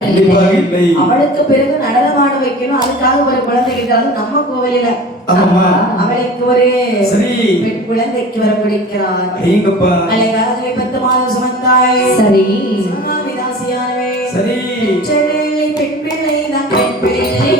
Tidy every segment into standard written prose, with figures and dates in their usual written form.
அவளுக்கு பிறகு நடனமாட வைக்கணும். அதுக்காக ஒரு குழந்தை இருந்தாலும் நம்ம கோவிலில அவளுக்கு ஒரு பெண் குழந்தைக்கு வர பிடிக்கிறார். அழகாகவே 10 மாதம் சுமந்தாள். சரி விதாசியானவே சரி பெண் பிள்ளை தான் பெண் பிள்ளை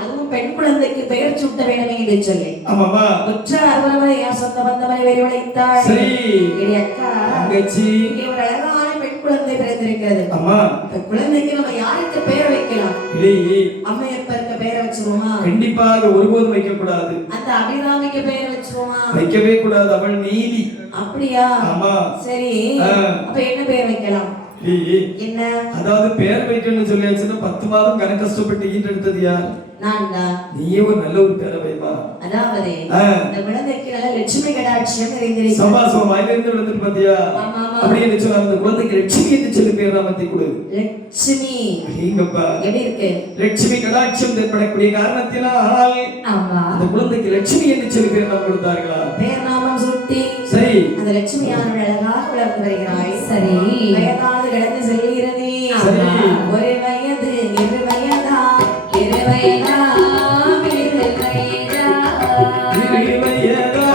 அதுவும் பெண் குழந்தைக்கு பெயர் சூட்ட வேண்டுமே என்று சொல்லி உற்றார் உறவினர் யார் சொந்த பந்தமனை வெறிவளைத்தாள். ஒரு அழகான பெண் குழந்தை பிறந்திருக்கிறது. இந்த குழந்தைக்கு நம்ம யாருக்கு பெயர் வைக்கலாம்? அம்மையப்பருக்கு பெயர் வச்சுருவோமா? கண்டிப்பாக ஒருபோதும் வைக்க கூடாது. அந்த அபிராமிக்கு பெயர் வச்சுருவோமா? வைக்கவே கூடாது, அவள் நீதி. அப்படியா? சரி, அப்ப என்ன பெயர் வைக்கலாம்? என்ன அதாவது பேர் வைக்கணும்னு சொல்லியாச்சுன்னா 10 மாதம் கணக்கு கஷ்டப்பட்டு ஈட்டெடுத்தது யார்? நீயே ஒரு நல்ல ஒரு பேரை வைமா. அதாவது இந்த குழந்தைக்கு நல்ல லட்சுமி கடாட்சியம் நிறைந்திருக்கு. சபாசம் வாயிலிருந்து விழுந்துட்டு பாத்தியா? அப்படியே சொன்னா அந்த குழந்தைக்கு லட்சுமி என்று சொல்லி பேர் நாமத்தை கொடு. லட்சுமி எங்கப்பா எப்படி இருக்கு? லட்சுமி கடாட்சியம் ஏற்படக்கூடிய காரணத்தினால் அந்த குழந்தைக்கு லட்சுமி என்று சொல்லி பேர் நாமம் கொடுத்தார்களா? பேர் நாமம் சுட்டி சரி அந்த லட்சுமி யார் அழகாக வளர்ந்து வருகிறாய். சரி வயதானது கடந்து செல்கிறது. ஒரு வயது இரு வயதா இரு வயதா இரு வயதா இரு வயதா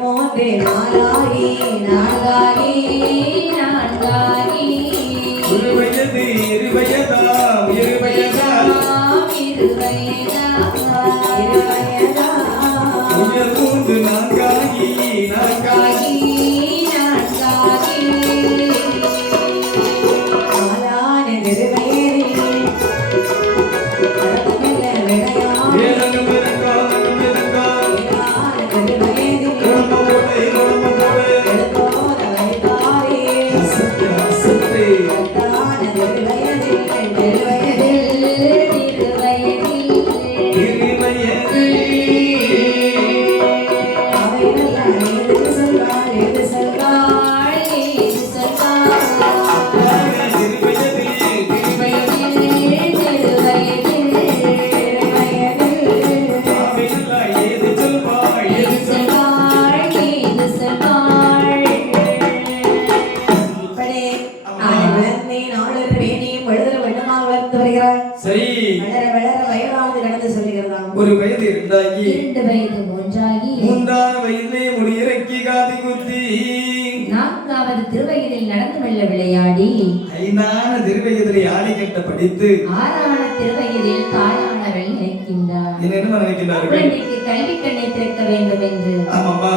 மூன்று நாளாகி நாளாகி நாளாகி ஒரு வயது இரு வயதா இரு வயதா இரு வயதா இரு வயதா மூன்று நாளாகி நாளாகி ஒரு வயது இரண்டாகி இரண்டு வயது மூன்றாகி மூன்றாவது வயதிலே முடியிறக்கி காதி குத்தி நான்காவது திருவயதில் நடந்து மெல்ல விளையாடி ஐந்தான திருவயதிலே ஆடி கட்ட படித்து ஆறான திருவயதில் தாயானவள் நினைக்கின்றார். என்ன நினைக்கின்றார்கள்? கல்வி கண்ணை திறக்க வேண்டும் என்று. ஆமாமா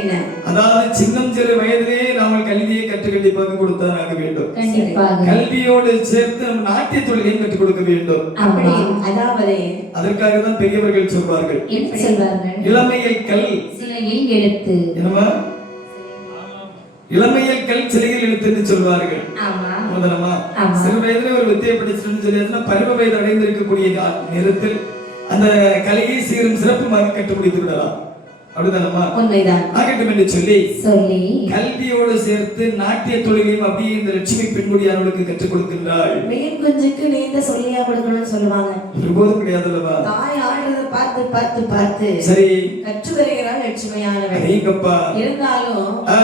என்ன அதாவது சின்னம் சிறு வயதிலே நாம் கல்வியை கற்று கண்டிப்பாக கொடுத்தான் ஆக வேண்டும். கண்டிப்பாக கல்வியோடு சேர்த்து நம்ம நாட்டிய தொழிலையும் கற்றுக் கொடுக்க வேண்டும். அப்படி அதாவது அதற்காக தான் பெரியவர்கள் சொல்வார்கள், என்ன சொல்வார்கள்? இளமையில் கல் சிலையில் எழுத்து. என்னமா இளமையில் கல் சிலையில் எழுத்துன்னு சொல்வார்கள். ஆமா முதலமா ஆமா. சிறு வயதிலே ஒரு வித்தையை படிச்சுன்னு சொல்லியாச்சுன்னா பருவ வயது அடைந்திருக்கக்கூடிய நேரத்தில் அந்த கலையை சீரும் சிறப்புமாக கற்றுக் முடித்து விடலாம். அப்படிதானம்மா? உண்மைதான். ஆகட்டும் என்று சொல்லி சொல்லி கல்வியோடு சேர்த்து நாட்டிய தொழிலையும் அப்படியே இந்த லட்சுமி பெண்குடியானவளுக்கு கற்றுக் கொடுக்கின்றாள். மீன் குஞ்சுக்கு நீந்த சொல்லியா கொடுக்கணும்னு சொல்லுவாங்க. ஒருபோதும் கிடையாதுல்லவா? தாய் ஆடுறத பார்த்து பார்த்து பார்த்து சரி கற்று வருகிறாள் லட்சுமியானவள். அடேங்கப்பா. இருந்தாலும் ஆ,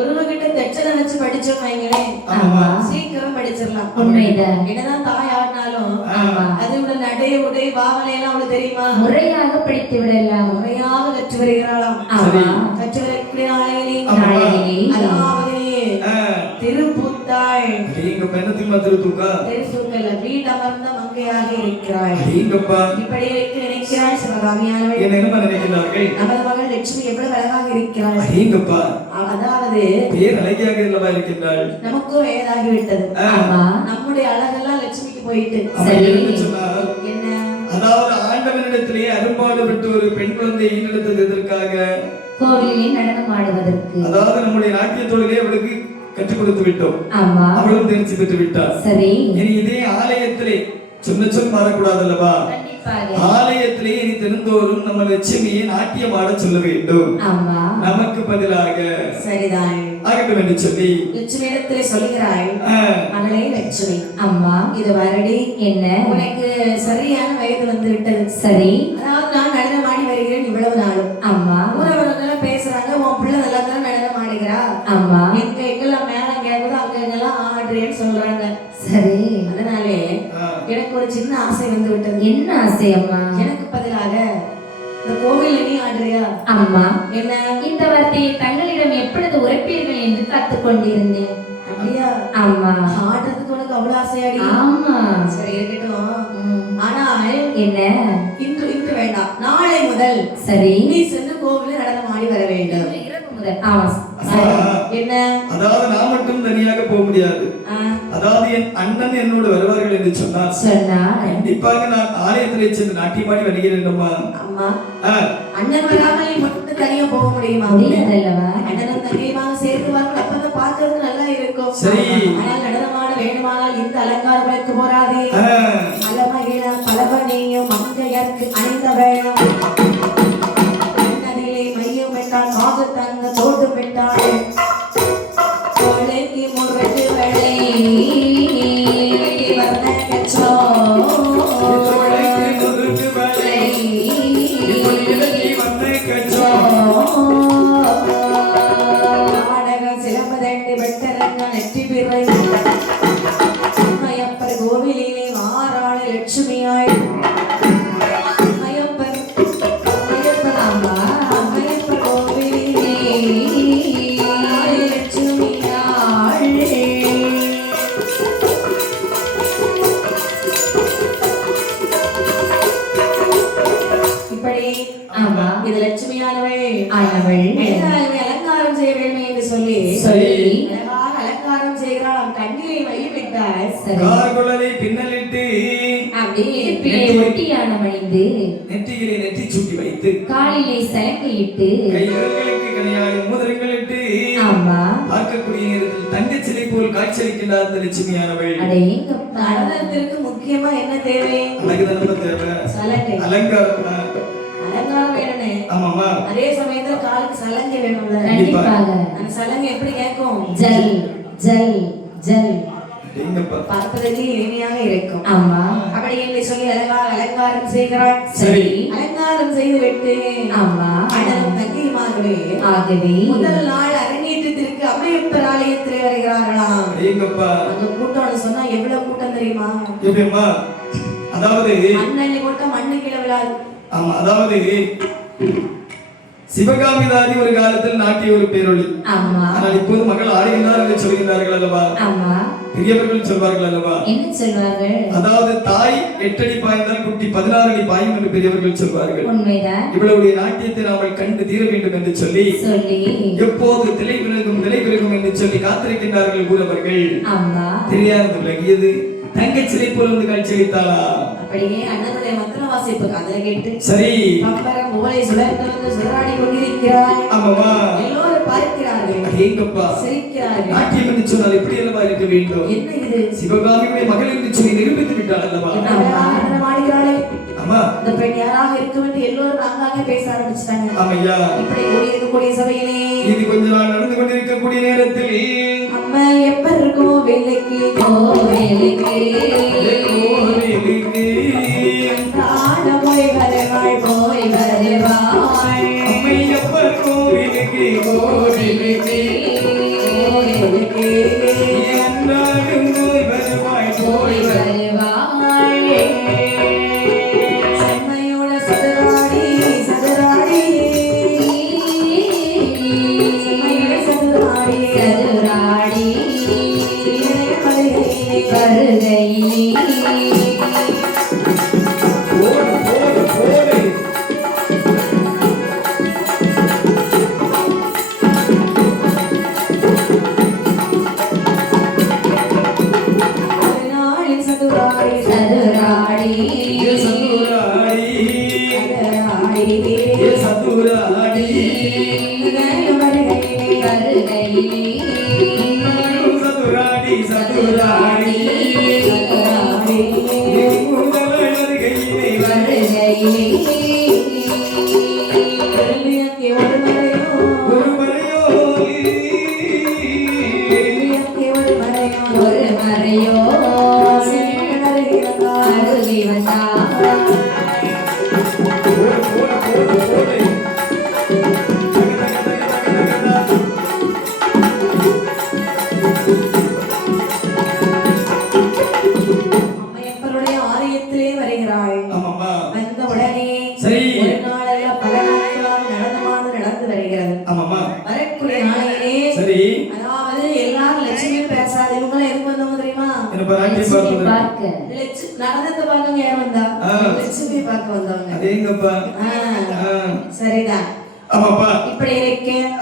ஒருவகிட்ட தெச்சனை வச்சு படிச்சோம் வைங்களேன், ஆமா. சீக்கிரம் படிச்சிடலாம். உண்மைதான். என்னதான் தாய் ஆடினாலும் ஆமா. அதோட நடை உடை பாவனை எல்லாம் அவளுக்கு தெரியுமா? முறையாக படித்து விடலாம். முறையாக கற்று வருகிறாளாம். ஆமா. கற்று வரக்கூடிய நாளையிலே அதாவது ஆ, திருப்பூத்தாள் அடேங்கப்பா. என்ன திரும்ப திருத்தூக்கா? திருசூக்கல்ல வீட்டமர்ந்த மங்கையாக இருக்கிறாள். அடேங்கப்பா. இப்படி இருக்க நினைக்கிறாள் சிவகாமியானவள். என்ன என்னமா நினைக்கிறார்கள்? நமது மகள் லட்சுமி எவ்வளவு அழகாக இருக்கிறாள். அடேங்கப்பா. அதாவது பேர் அழகியாக இல்லவா இருக்கின்றாள். நமக்கும் வயதாகிவிட்டது. ஆமா. நம்முடைய அழகெல்லாம் லட்சுமிக்கு போயிட்டு. அவள் என்ன சொன்னார்? என்ன? அதாவது ஆண்டவனிடத்திலே அரும்பாடுபட்டு ஒரு பெண் குழந்தையை ஈன்றெடுத்தது எதற்காக? கோவிலில் நடனம் ஆடுவதற்கு. அதாவது நம்முடைய நாட்டிய தொழிலை அவளுக்கு கற்றுக் கொடுத்து விட்டோம். ஆமா. அவளும் தேர்ச்சி பெற்று விட்டார். சரி. இனி இதே ஆலயத்திலே சொன்ன மாறக்கூடாது அல்லவா? கண்டிப்பாக. ஆலயத்திலே இனி தினந்தோறும் நம்ம லட்சுமியை நாட்டியம் ஆட சொல்ல வேண்டும். ஆமா. நமக்கு பதிலாக சரிதான். ஆகட்டும் என்று சொல்லி லட்சுமி இடத்திலே சொல்கிறாள், ஆ, மகளே லட்சுமி, அம்மா இது வரடி, என்ன? உனக்கு சரியான வயது வந்து விட்டது. சரி. அதாவது நான் நடனம் ஆடி வருகிறேன் இவ்வளவு நாளும். அம்மா. ஊரவர்கள் பேசுறாங்க, உன் பிள்ளை நல்லா தான் நடனம் ஆடுகிறா, அம்மா. எங்க எங்கெல்லாம் மேல கேட்குதோ அங்க எங்கெல்லாம் ஆடுறேன்னு சொல்றாங்க. சரி. அதனாலே ஆ, எனக்கு ஒரு சின்ன ஆசை வந்து விட்டது. என்ன ஆசை அம்மா? எனக்கு பதிலாக இந்த கோவில்ல நீ ஆடுறியா? அம்மா, என்ன? இந்த வார்த்தையை தங்களிடம் எப்பொழுது உரைப்பீர்கள் என்று காத்துக் கொண்டிருந்தேன். அப்படியா? அம்மா. ஆடுறதுக்கு உனக்கு அவ்வளவு ஆசையாடி? ஆமா. சரி இருக்கட்டும். ம். ஆனால் என்ன? இன்று இன்று வேண்டாம், நாளை முதல் சரி. நீ சென்று கோவிலில் நடனம் ஆடி வர வேண்டும். இரவு முதல். ஆமா. ஆ, என்ன? அதாவது நான் மட்டும் தனியாக போக முடியாது. ஆ, அதாவது என் அண்ணன் என்னோடு வருவார்கள் என்று சொன்னார். சொன்னார். கண்டிப்பாக நான் ஆலயத்திலே சென்று நாட்டியமாடி வருகிறேன் அம்மா. அம்மா, ஆ, அண்ணன் வராமல் நீ மட்டும் தனியா போக முடியுமா? முடியாதல்லவா? அண்ணனும் தங்கையுமாக சேர்த்து வரணும், அப்பதான் பார்க்கறதுக்கு நல்லா இருக்கும். சரி. ஆனால் நடனமாட வேண்டுமானால் இந்த அலங்காரங்களுக்கு போராதே. ஆ, மலமகிழ பலவனையும் மங்கையர்க்கு அணிந்த வேளம், நதியிலே மையம் விட்டால் காது தங்க தோட்டு விட்டாள், கோழைக்கு முரட்டு வேளை வர்ண கச்சோ இத்தவளைக்கு முதுகு வலை, இப்படி இலக்கி வந்த கச்சோ. நாடகம் சிலம்பதண்டி வெட்டரங்க நெற்றி பிறை மயப்பர் கோவிலிலே மாறாளி லட்சுமியாய் மயப்பர் மயப்பர் அம்மா மயப்பர் கோவிலிலே லட்சுமியாள். இப்படி ஆமா. இது லட்சுமியானவள் ஆனவள். அலங்காரம் செய்ய வேண்டும் என்று சொல்லி சொல்லி அழகாக அலங்காரம் செய்கிறாள். கண்ணிலே மையமிட்டாள். சரி. கார்குழலை பின்னலிட்டு அப்படியே இடுப்பிலே ஒட்டியான மணிந்து நெற்றியிலே நெற்றி சூட்டி வைத்து காலிலே சலங்கையிட்டு கைகளுக்கு கனையாளி மோதிரங்களிட்டு ஆமா. பார்க்கக்கூடிய நேரத்தில் தங்கச் சிலை போல் காட்சியளிக்கின்றார் அந்த லட்சுமியானவள். அடேங்கப்பா. நடனத்திற்கு முக்கியமா என்ன தேவை? அழகுதான் தேவை. சலங்கை. அலங்காரம். அலங்காரம் வேணும்னு, ஆமாமா. அதே சமயத்துல காலுக்கு சலங்கை வேணும்ல. கண்டிப்பாக. அந்த சலங்கை எப்படி கேட்கும்? ஜல் ஜல் ஜல். எங்கப்பா? பார்ப்பதற்கு இனிமையாக இருக்கும். ஆமா. அப்படி என்று சொல்லி அழகாக அலங்காரம் செய்கிறாள். சரி. அலங்காரம் செய்து விட்டு ஆமா. அண்ணனும் தங்கையுமாகவே ஆகவே முதல் நாள் அரங்கேற்றத்திற்கு அம்மையப்பர் ஆலயத்திலே வருகிறார்களாம். எங்கப்பா? அந்த கூட்டம்னு சொன்னா எவ்வளவு கூட்டம் தெரியுமா? எப்படிம்மா? அதாவது அண்ணன் கூட்டம் மண்ணு கீழே விழாது. ஆமா, அதாவது சிவகாமி தாதி ஒரு காலத்தில் நாட்டிய ஒரு பேரொளி. ஆமா. ஆனால் இப்போது மகள் ஆடுகின்றார் என்று சொல்கிறார்கள் அல்லவா? ஆமா. பெரியவர்கள் சொல்வார்கள் அல்லவா? என்ன சொல்வார்கள்? அதாவது தாய் 8 அடி பாய்ந்தால் குட்டி 16 அடி பாயும் என்று பெரியவர்கள் சொல்வார்கள். உண்மைதான். இவளுடைய நாட்டியத்தை நாமல் கண்டு தீர வேண்டும் என்று சொல்லி எப்போது திரை விலகும் என்று சொல்லி காத்திருக்கின்றார்கள் ஊரவர்கள். ஆமா. தெரியாது விலகியது தங்கச்சிலை போல வந்து காட்சியளித்தாளா? அப்படியே அண்ணனுடைய மந்திர வாசிப்பு காதல கேட்டு சரி பம்பரம் மூளை சுழன்று சுழறாடி கொண்டிருக்கிறார். ஆமாவா? எல்லோரும் பார்க்கிறார்கள், ஏங்கப்பா சிரிக்கிறார்கள். நாட்டியம் என்று சொன்னால் எப்படி அல்லவா இருக்க வேண்டும்? என்ன இது? சிவகாமியுடைய மகள் என்று சொல்லி நிரூபித்து விட்டாள் அல்லவா? நடனம் ஆடுகிறாளே, ஆமா, இந்த பெண் யாராக இருக்கும் என்று எல்லோரும் நாங்காக பேச ஆரம்பிச்சிட்டாங்க. ஆமையா, இப்படி கூடியிருக்கக்கூடிய சபையிலே இது கொஞ்ச நாள் நடந்து கொண்டிருக்கக்கூடிய நேரத்தில் அம்மா எப்ப இருக்கும் வேலைக்கு போய் வருவாள் போய் வருவாள் அம்மை எப்ப கோவிலுக்கு கோவிலுக்கு என்றாலும் போய் வருவாய் போய் வருவாள். செம்மையோட சதுராடி சதுராடி செம்மையோட சதுராடி சதுராடி வருகையிலே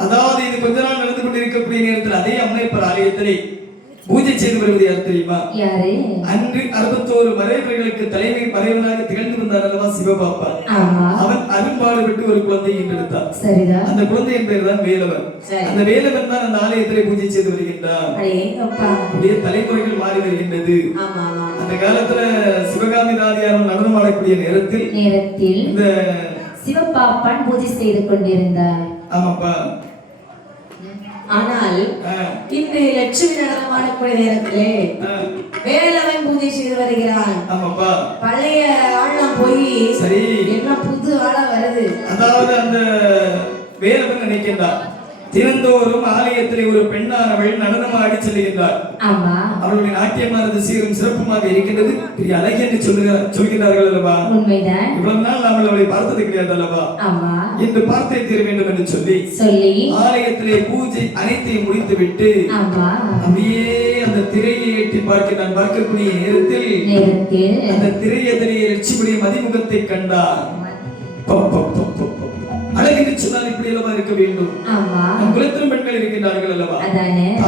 அதாவது இது கொஞ்ச நாள் நடந்து கொண்டிருக்கக்கூடிய நேரத்தில் அதே அம்மையப்பர் ஆலயத்திலே பூஜை செய்து வருவது யார் தெரியுமா? அன்று 61 மறைவர்களுக்கு தலைமை மறைவனாக திகழ்ந்து வந்தார் அல்லவா சிவபாப்பா. அவன் அரும்பாடுபட்டு ஒரு குழந்தை ஈன்றெடுத்தான். அந்த குழந்தையின் பேர் தான் வேலவன். அந்த வேலவன் தான் அந்த ஆலயத்திலே பூஜை செய்து வருகின்றான். அப்படியே தலைமுறைகள் மாறி வருகின்றது. அந்த காலத்துல சிவகாமி தாதியாரும் நடனம் ஆடக்கூடிய நேரத்தில் இந்த சிவபாப்பன் பூஜை செய்து கொண்டிருந்தார். ஆமாப்பா. ஆனால் இன்று லட்சுமி நடனம் ஆடக்கூடிய நேரத்திலே வேலவன் பூஜை செய்து வருகிறான். ஆமாப்பா. பழைய ஆள்லாம் போய் சரி என்ன புது ஆளா வருது. அதாவது அந்த வேலவன் நினைக்கின்றார் தினந்தோறும் ஆலயத்திலே ஒரு பெண்ணானவள் நடனம் ஆடி செல்கின்றார். அவளுடைய நாட்டியமானது சீரும் சிறப்புமாக இருக்கின்றது. பெரிய அழகி என்று சொல்கிறார்கள் அல்லவா? இவ்வளவு நாள் நாம் அவளை பார்த்தது கிடையாது அல்லவா? இன்று பார்த்தே தீர வேண்டும் என்று சொல்லி ஆலயத்திலே பூஜை அனைத்தையும் முடித்து விட்டு அப்படியே அந்த திரையை எட்டி பார்க்க நான் பார்க்கக்கூடிய நேரத்தில் அந்த திரையதிலே லட்சுமியுடைய மதிமுகத்தை கண்டார். அழகு சொன்னால் இப்படி எல்லாம் இருக்க வேண்டும். நம் குலத்திலும் பெண்கள் இருக்கின்றார்கள் அல்லவா?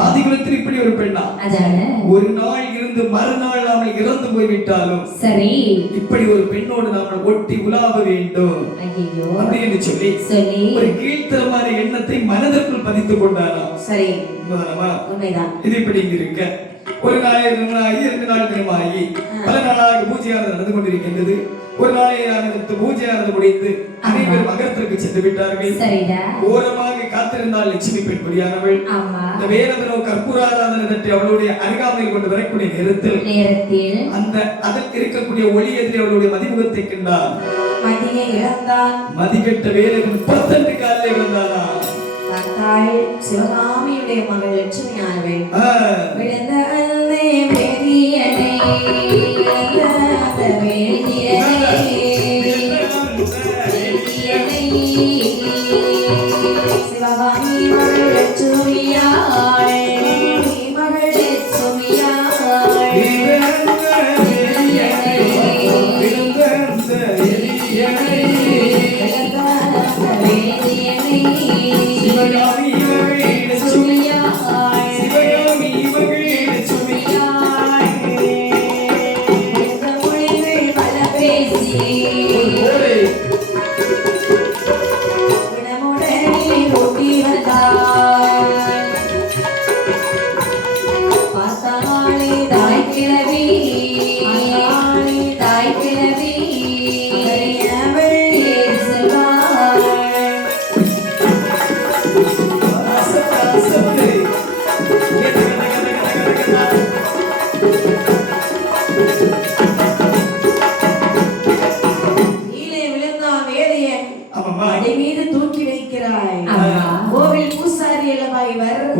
ஆதி குலத்தில் இப்படி ஒரு பெண்ணா? ஒரு நாள் இருந்து மறுநாள் நாம இறந்து போய்விட்டாலும் சரி இப்படி ஒரு பெண்ணோடு நாம ஒட்டி உலாவ வேண்டும் அப்படி என்று சொல்லி ஒரு கீழ்த்தரமான எண்ணத்தை மனதிற்குள் பதித்துக் கொண்டாராம். சரி உண்மைதான். இது இப்படி இருக்க ஒரு நாள் 2 நாள் தினமாகி பல நாளாக பூஜையானது நடந்து கொண்டிருக்கின்றது. ஒரு நாளையானது பூஜையானது முடிந்து அனைவரும் அகத்திற்கு சென்று விட்டார்கள். ஓரமாக காத்திருந்தால் லட்சுமி பெண்படியானவள் இந்த வேலவனோ கற்பூராராதனை தட்டி அவளுடைய அருகாமையில் கொண்டு வரக்கூடிய நேரத்தில் அந்த அதில் இருக்கக்கூடிய ஒளி எதிரே அவளுடைய மதிமுகத்தை கண்டார். மதியை இழந்தான். மதிகெட்ட வேலவன் 10 காலிலே விழுந்தானா? சிவகாமியுடைய மகள் லட்சுமி ஆனவள் விழுந்த அல்லே பெரியனை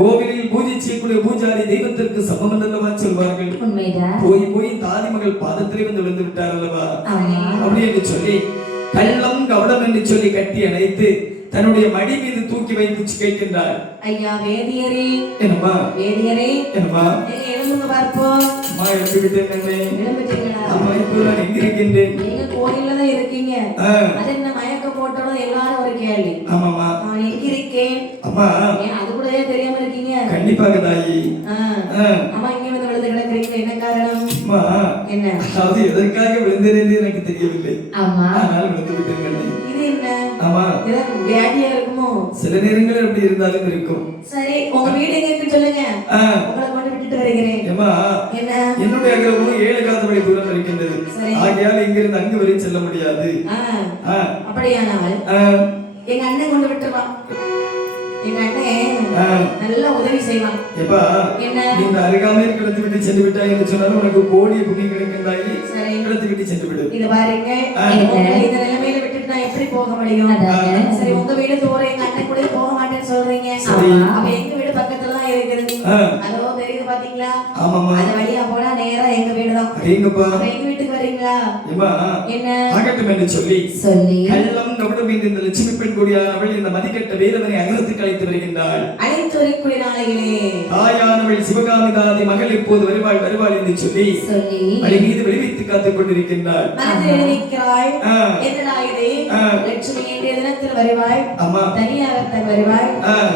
கோவிலில் பூஜிக்கக்கூடிய பூஜாரி தெய்வத்திற்கு சமம் அல்லவா சொல்வார்கள். போய் போய் தாதி மகள் பாதத்திலே வந்து விழுந்து விட்டார் அல்லவா. அப்படி என்று சொல்லி கள்ளம் கவடம் என்று சொல்லி கட்டி அணைத்து தன்னுடைய மடி மீது தூக்கி வைத்து கேட்கின்றார். ஐயா வேதியரே, என்னம்மா வேதியரே, என்னம்மா எழுந்துங்க பார்ப்போம். அம்மா எப்படி விட்டேன்? எழுந்துட்டீங்களா? அம்மா இப்போ நான் எங்க இருக்கின்றேன்? நீங்க கோயில்ல தான் இருக்கீங்க. அது என்ன மயக்க போட்டோம் எல்லாரும் ஒரு கேள்வி. ஆமாமா. நான் எங்க இருக்கேன்? அம்மா அது கூட தெரியாம இருக்கீங்க? கண்டிப்பாக தாயி. அம்மா இங்க வந்து விழுந்து கிடக்குறீங்க, என்ன காரணம்? அம்மா என்ன? அதாவது எதற்காக விழுந்தேன் என்று எனக்கு தெரியவில்லை. ஆனால் விழுந்து விட்டேன். இது என்ன? ஆமா. வியாதியா இருக்குமோ? சில நேரங்கள் அப்படி இருந்தாலும் இருக்கும். சரி, உங்க வீடு எங்க இருக்கு சொல்லுங்க. உங்களை கொண்டு விட்டுட்டு வருகிறேன். ஏமா என்ன? என்னுடைய அகிலமும் 7 காதவழி தூரம் இருக்கின்றது. ஆகையால் இங்கிருந்து அங்கு வரை செல்ல முடியாது. அப்படியானால் எங்க அண்ணன் கொண்டு விட்டுருவா. எங்க அண்ணன் நல்லா உதவி செய்வான். எப்பா இந்த அருகாமையில் கிடத்து விட்டு சென்று விட்டாய் என்று சொன்னாலும் உனக்கு கோடி புண்ணியம் கிடைக்கின்றாயி. கிடத்து விட்டு சென்று விடு. இது பாருங்க, இந்த நிலைமையில விட்டுட்டு நான் எப்படி போக முடியும்? சரி, உங்க வீடு தூரம் எங்க அண்ணன் கூட போக மாட்டேன்னு சொல்றீங்க. அப்ப எங்க வீடு பக்கத்துல தான் இருக்குது. அதோ தெரியுது பாத்தீங்களா? ஆமாமா. அந்த வழியா போனா நேரா எங்க வீடு தான். எங்கப்பா? எங்க வீட்டுக்கு வரீங்களா? என்ன ஆகட்டும் என்று சொல்லி கள்ளம் கவடம் இந்த லட்சுமி பெண் கூடியானவள் இந்த மதிக்கட்ட வேதவனை அகலத்துக்கு அழைத்து வருகின்றாள். அழைத்து வரக்கூடிய நாளைகளே தாயானவள் சிவகாமி தாதி மகள் இப்போது வருவாள் என்று சொல்லி வழி மீது வெளிவித்து காத்துக் கொண்டிருக்கின்றாள். மனதில் எழுதிக்கிறாள். என்னடா இது? லட்சுமி இன்றைய தினத்தில் வருவாய், தனியாக வருவாய்,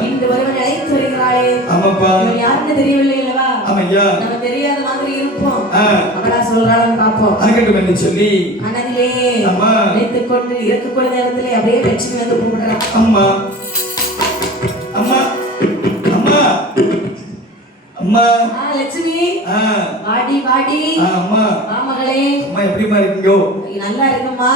இன்று ஒருவன் அழைத்து வருகிறாளே. ஆமாப்பா. யாருன்னு தெரியவில்லை அல்லவா? ஆமையா. நம்ம தெரியாத மாதிரி இருப்போம். அவளா சொல்றாளன்னு பாப்போம். ஆகட்டும் என்று சொல்லி மனதிலே நினைத்துக் கொண்டு இருக்கக்கூடிய நேரத்திலே அப்படியே லட்சுமி வந்து கூப்பிடுறான். அம்மா அம்மா அம்மா அம்மா. லட்சுமி வாடி வாடி. அம்மா மகளே. அம்மா எப்படிமா இருக்கீங்க? நல்லா இருக்குமா?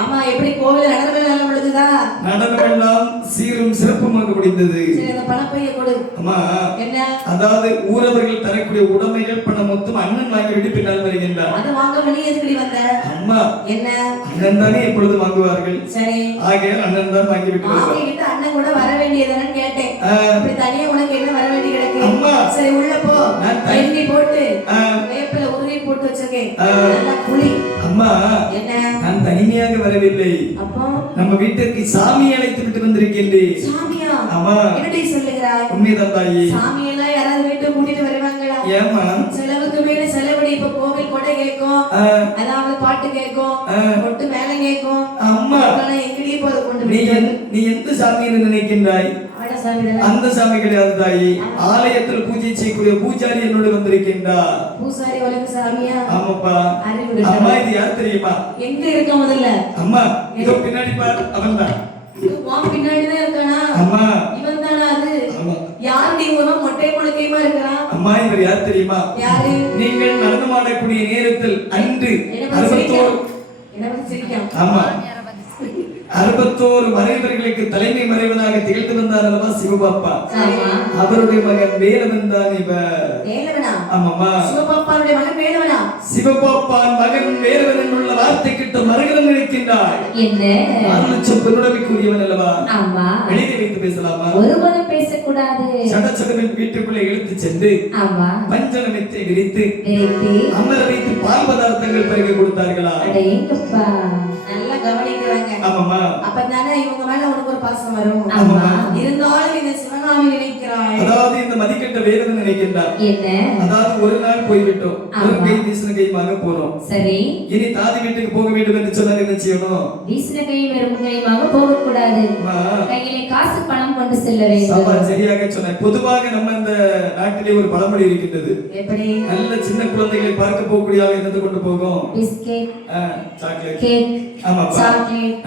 அம்மா எப்படி கோவில் நடனம் நல்லா முடிஞ்சதா? நடனம் எல்லாம் சீரும் சிறப்புமாக முடிந்தது. சரி, அந்த பணப்பைய கொடு. அம்மா என்ன? அதாவது ஊரவர்கள் தரக்கூடிய உடைமைகள் பணம் மொத்தம் அண்ணன் வாங்கிவிட்டு பின்னால் வருகின்றார். அது வாங்க நீ எதுக்கு வந்த? அம்மா என்ன? அண்ணன் தானே எப்பொழுது வாங்குவார்கள். சரி, ஆகையால் அண்ணன் தான் வாங்கிவிட்டு வாங்கிட்டு அண்ணன் கூட வர வேண்டியதுன்னு கேட்டேன். அப்படி தனியா உனக்கு என்ன வர வேண்டி கிடக்கு? அம்மா சரி, உள்ள போ. எண்ணி போட்டு வேப்பில உருவி போட்டு வச்சிருக்கேன், நல்லா குளி. அம்மா என்ன? நான் தனிமையாக வரவில்லை. அப்போ நம்ம வீட்டுக்கு சாமி அழைத்து விட்டு வந்திருக்கின்றேன். சாமியா? ஆமா. என்னடி சொல்லுகிறாய்? உண்மைதான் தாயி. சாமி எல்லாம் யாராவது வீட்டுக்கு கூட்டிட்டு வருவாங்களா? ஏமா? செலவுக்கு மேல செலவடி. இப்ப கோவில் கொடை கேட்கும், அதாவது பாட்டு கேட்கும், கொட்டு மேல கேட்கும். அம்மா எங்கடி போது கொண்டு நீ எந்த சாமின்னு நினைக்கின்றாய்? அந்த சாமி கிடையாது தாயி. ஆலயத்தில் பூஜை செய்யக்கூடிய பூஜாரி என்னோட வந்திருக்கின்றார். பூசாரி உலக சாமியா? ஆமாப்பா. அம்மா இது யார் தெரியுமா? எங்க இருக்க முதல்ல? அம்மா இதோ பின்னாடி பார், அவன்தான். பின்னாடிதான் இருக்கானா? அம்மா இவன் தானா? அது ஆமா. யாருடைய உருவம் மொட்டை முழுக்கையுமா இருக்கிறான்? அம்மா இவர் யார் தெரியுமா? யாரு? நீங்கள் நடனமாடக்கூடிய நேரத்தில் அன்று 61 மறைவர்களுக்கு தலைமை மறைவனாக திகழ்ந்து வந்தார் அல்லவா சிவபாப்பா. அவருடைய மகன் வேலவன் தான் இவர். ஆமாமா. சிவபாப்பாவுடைய மகன் வேலவனா? சிவபாப்பான் மகன் வேலவன் உள்ள வார்த்தை கிட்ட மறுகலம் நினைக்கின்றார். என்ன? 6 லட்சம் பெருடமைக்குரியவன் அல்லவா? ஆமா. வெளியே வைத்து பேசலாமா? ஒருவனும் பேசக்கூடாது. சடச்சடவில் வீட்டுக்குள்ளே இழுத்து சென்று பஞ்சனமெத்தை விரித்து அமர வைத்து பால் பதார்த்தங்கள் பிறகு கொடுத்தார்களா? அடேங்கப்பா. நல்லா கவனிக்கிறாங்க. ஆமாமா. அப்பதானே இவங்க மேல உனக்கு ஒரு பாசம் வரும். ஆமா. இருந்தாலும் இந்த சிவகாமி நினைக்கிறாய். அதாவது இந்த மதிக்கட்ட வேதனை நினைக்கின்றார். என்ன? அதாவது ஒரு நாள் போய்விட்டோம், ஒரு கை வீசின கையுமாக போறோம். சரி. இனி தாதி வீட்டுக்கு போக வேண்டும் என்று சொன்னால் என்ன செய்யணும்? வீசின கையும் வெறும் கையுமாக போகக்கூடாது. கையிலே காசு பணம் கொண்டு செல்ல வேண்டும். சரியாக சொன்ன. பொதுவாக நம்ம இந்த நாட்டிலே ஒரு பழமொழி இருக்கின்றது. எப்படி? நல்ல சின்ன குழந்தைகளை பார்க்க போகக்கூடிய ஆள் என்னது கொண்டு போகும்? பிஸ்கெட், சாக்லேட், கேக், ஆமா, சாக்லேட்,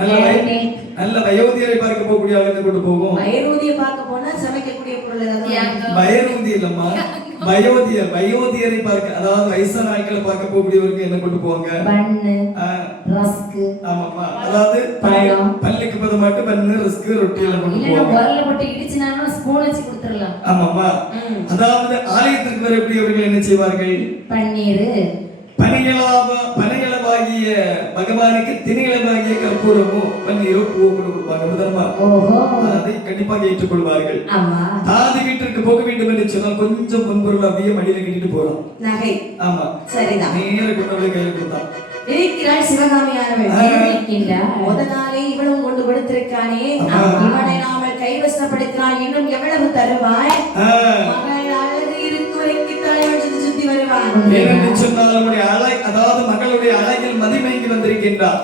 நல்ல வயோதியரை பார்க்க போகக்கூடிய ஆள் என்ன கொண்டு போகும்? வயரூதியை பார்க்க போனா சமைக்கக்கூடிய பொருள் ஏதாவது. வயரூதி இல்லம்மா, வயோதியரை பார்க்க, அதாவது வயசான ஆட்களை பார்க்க போகக்கூடியவருக்கு என்ன கொண்டு போவாங்க? பன்னு, ரஸ்க். ஆமாமா, அதாவது பல்லுக்கு பதமாட்டு பன்னு, ரஸ்க், ரொட்டி எல்லாம் கொண்டு போவாங்க. உரல்ல போட்டு இடிச்சினாலும் ஸ்பூன் வச்சு கொடுத்துடலாம். ஆமாமா. அதாவது ஆலயத்திற்கு வரக்கூடியவர்கள் என்ன செய்வார்கள்? பன்னீர், பனைகளவாகிய பகவானுக்கு திணைகளவாகிய கற்பூரமோ பன்னீரோ பூவோ கொண்டு கொடுப்பாங்க. முதல்மா அதை கண்டிப்பாக ஏற்றுக்கொள்வார்கள். தாதி வீட்டிற்கு போக வேண்டும் என்று சொன்னால் கொஞ்சம் பொன்பொருள் அப்படியே மடியில கட்டிட்டு போறோம். நகை. ஆமா, சரிதான். நேர கொண்டு கையில கொடுத்தான். இருக்கிறாள் சிவகாமியானவள். முதனாலே இவளும் கொண்டு கொடுத்திருக்கானே, இவனை நாமல் கைவசப்படுத்தினால் இன்னும் எவ்வளவு தருவாய்? மகள் அழகு இருக்கும் வரைக்கும் தலைவன் சுத்தி வருவான். அதாவது மகளுடைய அழகில் மதிமயங்கி வந்திருக்கின்றார்.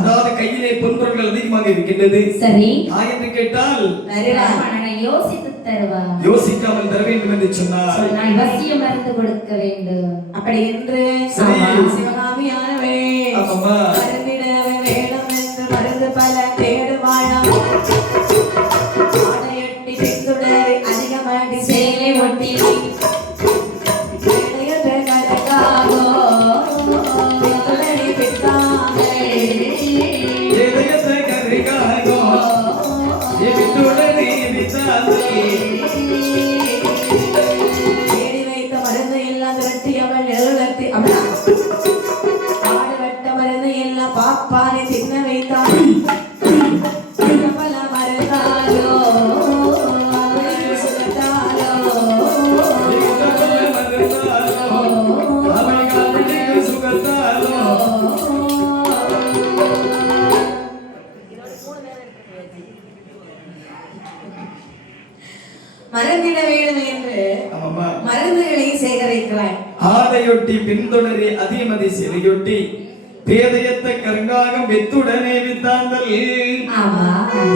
அதாவது கையிலே பொன்பொருட்கள் அதிகமாக இருக்கின்றது. சரி. என்று கேட்டால் யோசித்து தருவா. யோசிக்காமல் தர வேண்டும் என்று சொன்னார். வசியம் மருந்து கொடுக்க வேண்டும். அப்படி என்று சிவகாமியானவள் மருந்திட வேணும் என்று மருந்து பல தேடுவாழாம். ஆடையொட்டி பின்துடரை அதிகமாடி சேலை ஒட்டி தேடி வைத்த மருந்து எல்லாம் திரட்டி அவள் எழுதி ஆடு வெட்ட மருந்து எல்லாம் பாப்பானை தின்ன வைத்தாள். பல மருந்தாலோ மருந்திட வேண்டும் என்று மருந்துகளை சேகரிக்கிறாய். ஆடையொட்டி பின்தொடரி அதிமதி சிலையொட்டி பேதையத்தை கருங்காகம் வெத்துடனே வித்தாந்தல்.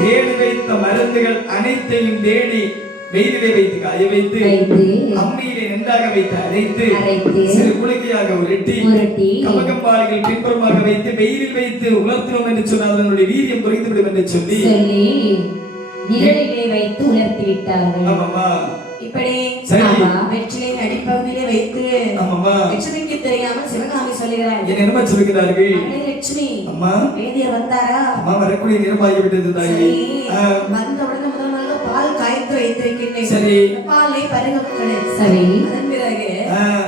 தேடி வைத்த மருந்துகள் அனைத்தையும் தேடி வெயிலே வைத்து காய வைத்து அம்மியிலே நன்றாக வைத்து அரைத்து சிறு குளிக்கையாக உருட்டி கமகம்பாளிகள் பின்புறமாக வைத்து வெயிலில் வைத்து உலர்த்தினோம் என்று சொன்னால் அதனுடைய வீரியம் குறைந்துவிடும் என்று சொல்லி நிழலிலே வைத்து உலர்த்தி விட்டார்கள். ஆமாமா. இப்படி வெற்றிலை அடிப்பகுதியிலே வைத்து லட்சுமிக்கு தெரியாமல் சிவகாமி சொல்லுகிறார். என்ன சொல்லுகிறார்கள்? லட்சுமி, அம்மா வேதியர் வந்தாரா? அம்மா வரக்கூடிய நேரமாகி விட்டது தாயே. வந்தவுடனே முதல்ல பால் காய்த்து வைத்திருக்கின்றேன். சரி. பாலை பருகப்படு. சரி. அதன் பிறகு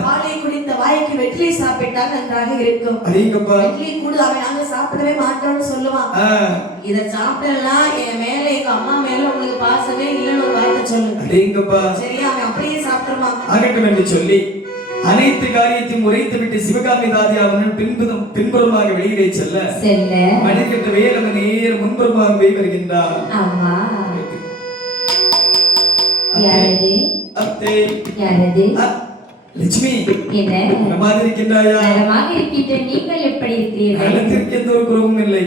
பாலை குடித்த வாய்க்கு வெற்றிலை சாப்பிட்டால் நன்றாக இருக்கும். வெற்றிலை கூட அவன் நாங்க சாப்பிடவே மாட்டோம்னு சொல்லுவான். இத சாப்பிடலாம் என் மேல எங்க அம்மா மேல உங்களுக்கு பாசமே இல்லைன்னு ஒரு வார்த்தை சொல்லு. சரியா? அவன் அப்படியே சாப்பிடுமா? ஆகட்டும் என்று சொல்லி அனைத்து காரியத்தையும் உரைத்து விட்டு சிவகாமி தாதி அவன் பின்புறமாக வெளியிலே செல்ல மணிக்கட்ட வேலவ நேரம் முன்புறமாகவே வருகின்றார். லட்சுமி, என்ன மாதிரி இருக்கின்றாயா? நலமாக இருக்கின்றேன். நீங்கள் எப்படி இருக்கிறீர்கள்? நலத்திற்கு எந்த ஒரு குறவும் இல்லை.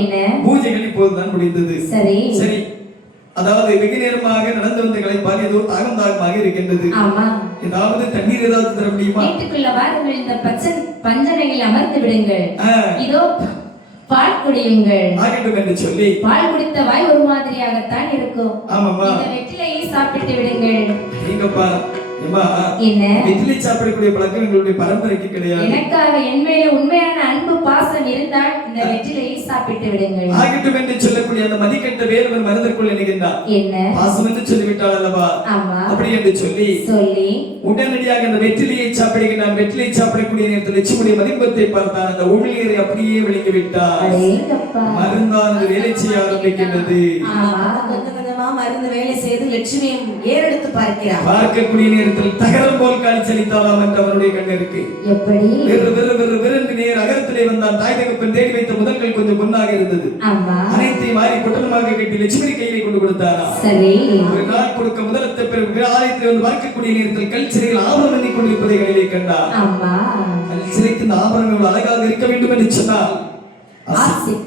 என்ன பூஜைகள் இப்போதுதான் முடிந்தது. சரி சரி. அதாவது வெகு நேரமாக நடந்து வந்த களைப்பால் ஏதோ தாகமாக இருக்கின்றது. ஏதாவது தண்ணீர் ஏதாவது தர முடியுமா? வீட்டுக்குள்ள வாருங்கள். இந்த பஞ்சனையில் அமர்ந்து விடுங்கள். இதோ பால் குடியுங்கள். ஆகட்டும் என்று சொல்லி பால் குடித்த வாய் ஒரு மாதிரியாகத்தான் இருக்கும். இந்த வெற்றிலையை சாப்பிட்டு விடுங்கள். நீங்கப்பா என்ன வெற்றிலை சாப்பிடக்கூடிய பழக்கம் எங்களுடைய பரம்பரைக்கு கிடையாது. எனக்காக என் மேல உண்மையான அன்பு பாசம் இருந்தால் இந்த வெற்றிலையை சாப்பிட்டு விடுங்கள். ஆகட்டும் என்று சொல்லக்கூடிய அந்த மதிக்கட்ட வேறவர் மனதிற்குள் நினைக்கின்றார். என்ன பாசம் என்று சொல்லிவிட்டாள் அல்லவா? அப்படி என்று சொல்லி உடனடியாக அந்த வெற்றிலையை சாப்பிடுகிறான். வெற்றிலை சாப்பிடக்கூடிய நேரத்தில் லட்சுமியுடைய மதிப்பத்தை பார்த்தால் அந்த ஊழியரை அப்படியே விளங்கி விட்டார். மருந்தானது வேலை செய்ய ஆரம்பிக்கின்றது. அமர்ந்து வேலை செய்து லட்சுமியும் ஏறெடுத்து பார்க்கிறார். பார்க்கக்கூடிய நேரத்தில் தகரம் போல் காட்சியளித்தாளாம் என்று அவருடைய கண்ணிற்கு. எப்படி? வெறு நேர் அகரத்திலே வந்தான். தாய் தகப்பன் தேடி வைத்த முதல்கள் கொஞ்சம் பொன்னாக இருந்தது. அனைத்தையும் மாறி குட்டமாக கட்டி லட்சுமி கையிலே கொண்டு கொடுத்தாரா. சரி. ஒரு நாள் கொடுக்க முதலத்தை பிறகு ஆலயத்தில் வந்து பார்க்கக்கூடிய நேரத்தில் கல் சிறையில் ஆபரணம் பண்ணி கொண்டிருப்பதை கையிலே கண்டார். கல் சிறைக்கு இந்த ஆபரணங்கள் அழகாக இருக்க வேண்டும் என்று சொன்னால்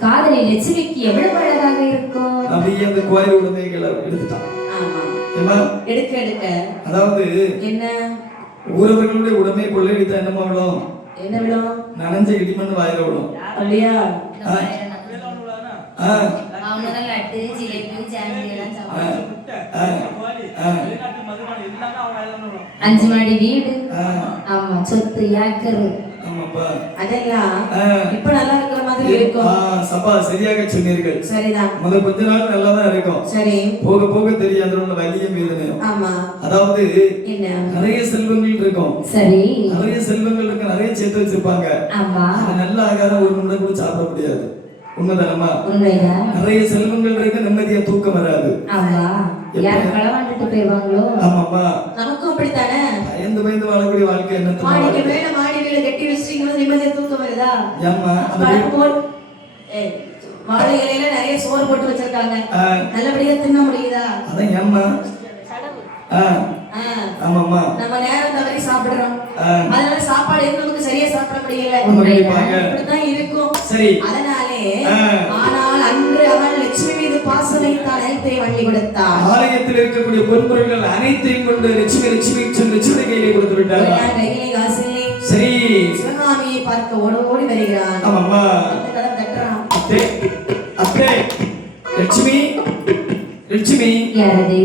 காதலி லட்சுமிக்கு எவ்வளவு அழகாக இருக்கும். அப்படியே அந்த கோயில் உடமைகளை எடுத்துட்டான். எடுக்க எடுக்க அதாவது என்ன ஊரவர்களுடைய உடமை கொள்ளையடித்தா என்னமா விடும்? என்ன விடும்? நனைஞ்ச இடிமண் வாயில விடும். அப்படியா? அஞ்சு மாடி வீடு, ஆமா, சொத்து ஏக்கர், அதெல்லாம் இப்ப நல்லா இருக்கிற மாதிரி இருக்கும். சபா சரியாக சொன்னீர்கள். சரிதான். முதல் கொஞ்ச நாள் நல்லா தான் இருக்கும். சரி. போக போக தெரியும் அதோட வலியும் வேதனையும். ஆமா. அதாவது நிறைய செல்வங்கள் இருக்கும். சரி. நிறைய செல்வங்கள் இருக்கு, நிறைய சேர்த்து வச்சிருப்பாங்க. ஆமா. அது நல்ல ஆகாரம் ஒரு முறை கூட சாப்பிட முடியாது. உண்மைதானமா? உண்மைதான். நிறைய செல்வங்கள் இருக்கு, நிம்மதியா தூக்கம் வராது. ஆமா. யார் களவாண்டுட்டு போய்வாங்களோ. ஆமாமா. நமக்கும் அப்படித்தானே. பயந்து வாழக்கூடிய வாழ்க்கை என்ன? மாடிக்கு மேல மாடி வீடு கட்டி வச்சிருக்கீங்க, நிம்மதியா தூக்கம் வருதா? ஆமா. வாழை இலையில நிறைய சோறு போட்டு வச்சிருக்காங்க, நல்லபடியா தின்ன முடியுதா? அதான் ஏம்மா. ஆமாமா. நம்ம நேரம் தவறி சாப்பிடுறோம், அதனால சாப்பாடு நமக்கு சரியா சாப்பிட முடியல. இப்படித்தான் இருக்கும். சரி. அதனாலே ஆனால் அன்று அவன் லட்சுமி மீது பாசம் வைத்தான், அனைத்தையும் வள்ளி கொடுத்தான். ஆலயத்தில் இருக்கக்கூடிய பொன்பொருள்கள் அனைத்தையும் கொண்டு லட்சுமி கையிலே கொடுத்து விட்டார். கையிலே காசு இல்லை. சரி. சிவகாமியை பார்க்க ஓடி வருகிறான். ஆமாமா. தட்டுறான். அத்தே லட்சுமி யாரது?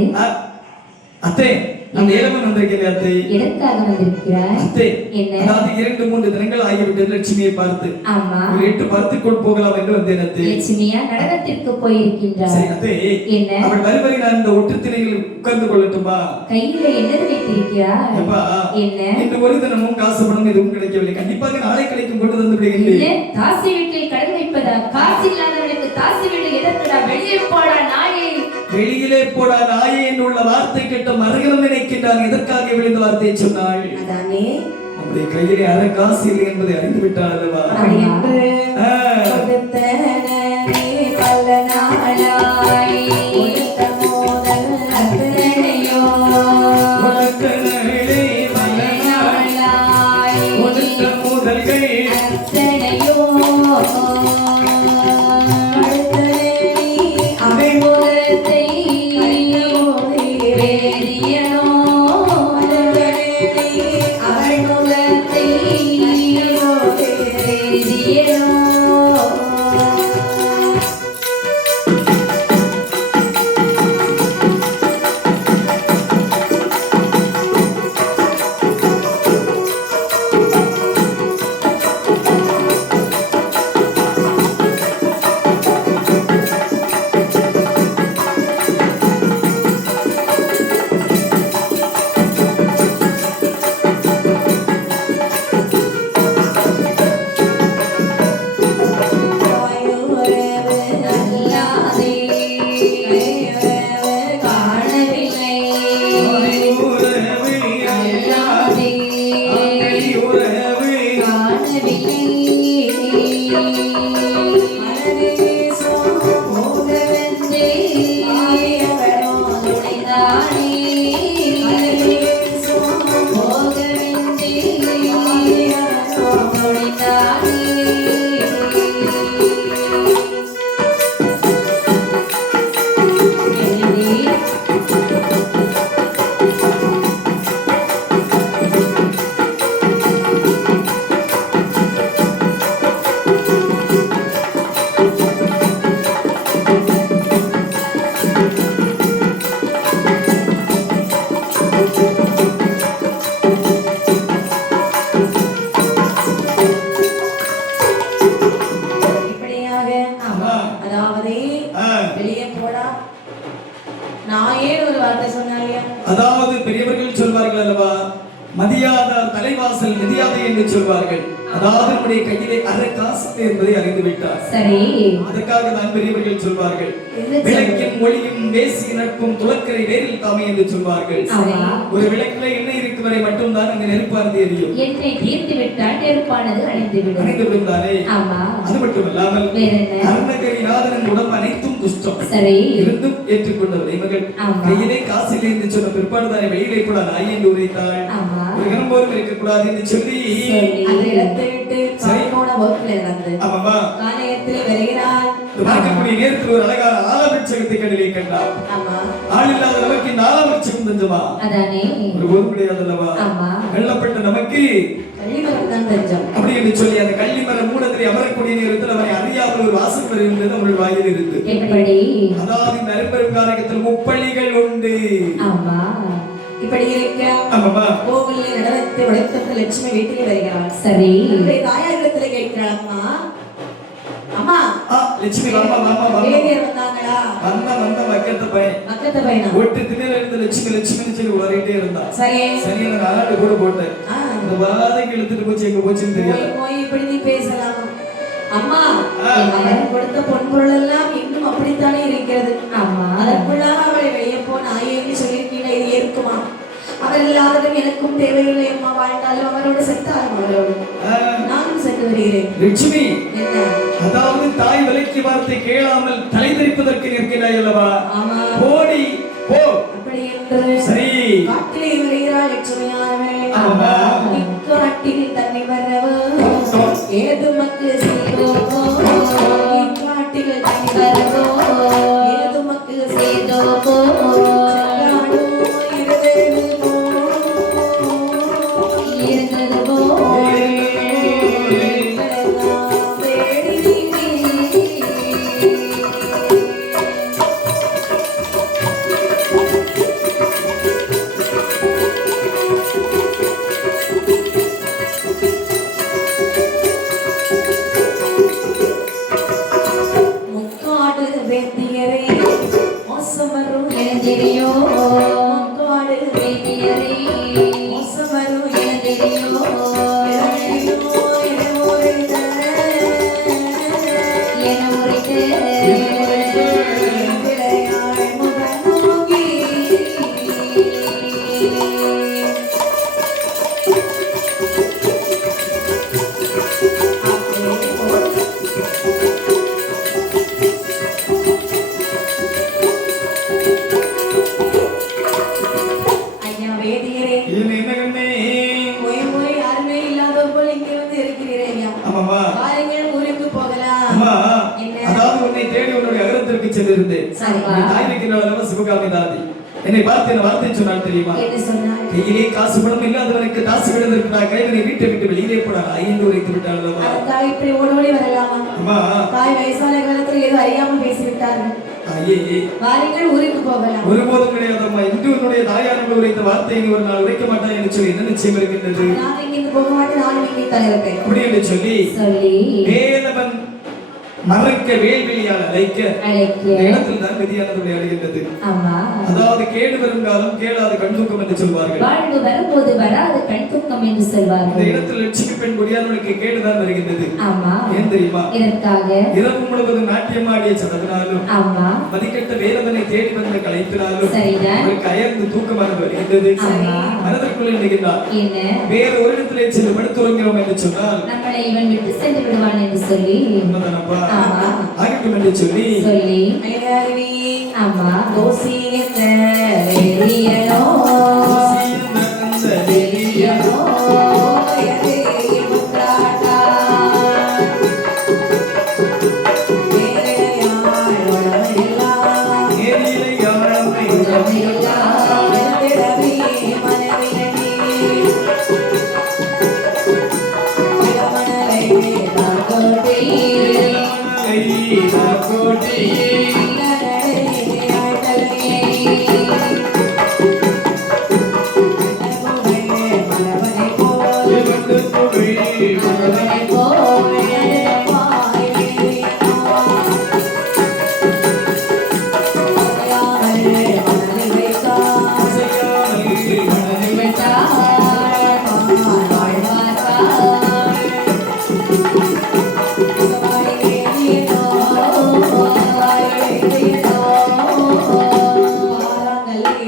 அத்தே நான் ஏலமன் வந்திருக்கிறேன். அத்தை எதற்காக வந்திருக்கிறாய்? அத்தை என்ன? அதாவது 2-3 தினங்கள் ஆகிவிட்டது லட்சுமியை பார்த்து. ஆமா. ஒரு 8 பார்த்துக்கொண்டு போகலாம் என்று வந்தேன். அத்தை லட்சுமியா நடனத்திற்கு போயிருக்கின்றார். சரி அத்தை. என்ன? அவள் வருவரை நான் இந்த ஒற்றுத்திணையில் உட்கார்ந்து கொள்ளட்டுமா? கையில என்னது வைத்திருக்கிறாய்? அப்பா என்ன? இந்த ஒரு தினமும் காசு பணம் எதுவும் கிடைக்கவில்லை. கண்டிப்பாக நாளை கிடைக்கும், கொண்டு வந்து விடுகிறேன். தாசி வீட்டில் கடன் வைப்பதா? காசு இல்லாதவனுக்கு தாசி வீடு எதற்குடா? வெளியே போடா நாயே. வெளியிலே போடா நாயே என்னுள்ள வார்த்தை கேட்ட மறுகணம் நினைக்கின்றான். எதற்காக விழுந்த வார்த்தையை சொன்னாள்? அதானே நம்முடைய கையிலே அரை காசு இல்லை என்பதை அறிந்து விட்டாள் அல்லவா? அதாவது பெரியவர்கள் சொல்வார்கள் அல்லவா, மதியாதார் தலைவாசல் மிதியாதை என்று சொல்வார்கள். அதாவது நம்முடைய கையிலே அரை காசு என்பதை அறிந்து விட்டார். சரி. அதற்காக தான் பெரியவர்கள் சொல்வார்கள், விளக்கின் ஒளியும் வேசி நட்பும் துளக்கரை வேரில் தாமே என்று சொல்வார்கள். ஒரு விளக்கில எண்ணெய் இருக்கும் வரை மட்டும்தான் அங்கு நெருப்பானது எரியும். எண்ணெய் தீர்ந்து விட்டால் நெருப்பானது அணைந்துவிடும். அணைந்துவிடும் தானே. ஆமா. அது மட்டுமல்லாமல் அருணகிரிநாதனின் உடம்பு அனைத்தும் குஷ்டம். சரி. இருந்தும் ஏற்றுக்கொண்டவர் இவர்கள். கையிலே காசு இல்லை என்று சொன்ன பிற்பாடு தானே வெளியிலே கூட நாய் என்று உரைத்தாள். ஒரு கணம்போரும் இருக்கக்கூடாது என்று சொல்லி அந்த இடத்தை விட்டு சாய்மோன வகுப்பில் நடந்து காலையத்தில் வருகிறார். பார்க்கக்கூடிய நேரத்தில் ஒரு அழகான ஆலவிருட்சத்தை கண்ணிலே கண்டார். ஆள் இல்லாத நமக்கு இந்த ஆலவிருட்சம் தஞ்சமா? ஒரு போதும் கிடையாது அல்லவா? வெள்ளப்பட்ட நமக்கு கள்ளிமரம் தான் தஞ்சம் அப்படி என்று சொல்லி அந்த கள்ளிமர மூலத்திலே அமரக்கூடிய நேரத்தில் அவரை அறியாமல் ஒரு வாசல் வருகின்றது அவர்கள் வாயில் இருந்து. அதாவது இந்த அரும்பெரும் காரகத்தில் முப்பள்ளிகள் உண்டு. இப்படி இருக்க கோவிலில் நடனத்தை உடைத்த லட்சுமி வீட்டிலே வருகிறார். சரி. தாயாரிடத்தில் கேட்கிறாள், அம்மா அம்மா லட்சுமி வாமா வாமா வாமா வேதியர் வந்தாங்களா? வந்த மக்கத்த பையனா ஒட்டு திணற இருந்த லட்சுமி லட்சுமி சொல்லி ஓடிட்டே இருந்தா. சரி சரி நான் ஆளாடு கூட போட்டேன். இந்த வாதம் இழுத்துட்டு போச்சு எங்க போச்சுன்னு தெரியல. போய் இப்படி நீ பேசலாமா? அம்மா அவன் கொடுத்த பொன்பொருள் எல்லாம் இன்னும் அப்படித்தானே இருக்கிறது. அதற்குள்ள அவளை வெளியே போன ஆயேன்னு சொல்லியிருக்கீங்க, இது இருக்குமா? அவர் எல்லாரும் எனக்கும் தேவையில்லை அம்மா, வாழ்ந்தாலும் அவரோட செத்தாலும் அவரோடு நானும் சென்று வருகிறேன். லட்சுமி என்ன? அதாவது தாய் விலைக்கு வார்த்தை கேளாமல் தலை தரிப்பதற்கு நிற்கிறாய் அல்லவா? போடி போ. அப்படி என்று சரி காட்டிலே வருகிறாள் லட்சுமியானே. காட்டில் தன்னை வரவோ ஏது மக்கு செய்தோ, காட்டில் தன்னை வரவோ ஏது மக்கு செய்தோ, என்னை பார்த்து என்ன வார்த்தை சொன்னாள் தெரியுமா? கையிலே காசு பணம் இல்லாதவனுக்கு காசு விடுவதற்கு கைவினை வீட்டை விட்டு வெளியிலே போனார். 5 உரைத்து விட்டாள் அல்லவா? இப்படி ஓடோடி வரலாமா? தாய் வயசான காலத்தில் ஏதோ அறியாமல் பேசிவிட்டார்கள். வாருங்கள் ஊருக்கு போகலாம். ஒருபோதும் கிடையாதம்மா. இன்று உன்னுடைய தாயானவர்கள் உரைத்த வார்த்தையை நீ ஒரு நாள் உரைக்க மாட்டாய் என்று சொல்லி என்ன நிச்சயம் இருக்கின்றது? நான் இங்கிருந்து போக மாட்டேன், நான் இங்கே தான் இருப்பேன் அப்படி என்று சொல்லி வேலவன் மறக்க வேல்வெளியால் அழைக்க இடத்தில் தான் விதியானது அடைகின்றது. அதாவது கேடு வரும் காலம் கேளாது கண் தூக்கம் என்று சொல்வார்கள். வாழ்வு வரும்போது வராது கண் தூக்கம் என்று சொல்வார்கள். இந்த இடத்தில் லட்சுமி பெண் கொடியானவளுக்கு கேடுதான் வருகின்றது. ஏன் தெரியுமா? இரவு முழுவதும் நாட்டியம் ஆடிய சடவினாலும் மதிக்கட்ட வேலவனை தேடி வந்து கலைப்பினாலும் அவளுக்கு அயர்ந்து தூக்கமானது வருகின்றது. மனதிற்குள் எண்ணுகின்றார், வேற ஒரு இடத்திலே சென்று படுத்துறோம் என்று சொன்னால் நம்மளை இவன் விட்டு சென்று விடுவான் என்று சொல்லி ஆகட்டும் என்று சொல்லி ஆமா தோசியத்த வெளியனோ வெளியனோ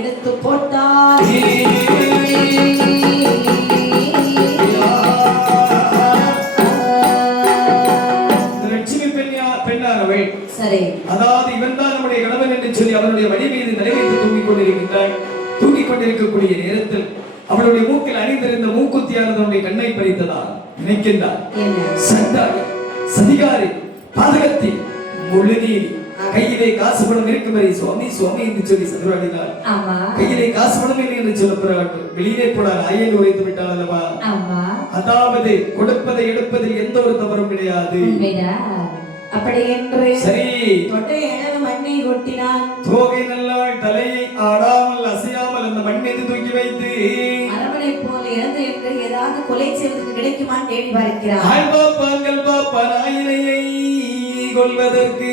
எடுத்து போட்டார். சரி, அதாவது இவன் தான் நம்முடைய கணவன் என்று சொல்லி அவனுடைய வழி மீது நிறைவேற்றி தூங்கிக் கொண்டிருக்கக்கூடிய நேரத்தில் அவளுடைய மூக்கில் அணிந்திருந்த மூக்குத்தியானது அவனுடைய கண்ணை பறித்ததா நினைக்கின்றார். சண்டாளி, சதிகாரி, பாதகத்தி, முழுநீதி, கையிலே காசு பணம் இருக்கும் வரை சுவாமி சுவாமி என்று சொல்லி சதுராடினார். கையிலே காசு பணம் இல்லை என்று சொல்லப்படுறார்கள். வெளியிலே போனார், ஆயில் உரைத்து விட்டார் அல்லவா. அதாவது கொடுப்பதை எடுப்பதில் எந்த ஒரு தவறும் கிடையாது. அப்படி என்று சரி, தொட்டை அளவு மண்ணை கொட்டினான். தோகை நல்லாள் தலையை ஆடாமல் அசையாமல் அந்த மண் மீது தூக்கி வைத்து அரவணை போல இறந்து என்று ஏதாவது கொலை செய்வதற்கு கிடைக்குமான்னு தேடி பார்க்கிறார். ஆழ்வாப்பாங்கள் பாப்பா நாயினையை கொள்வதற்கு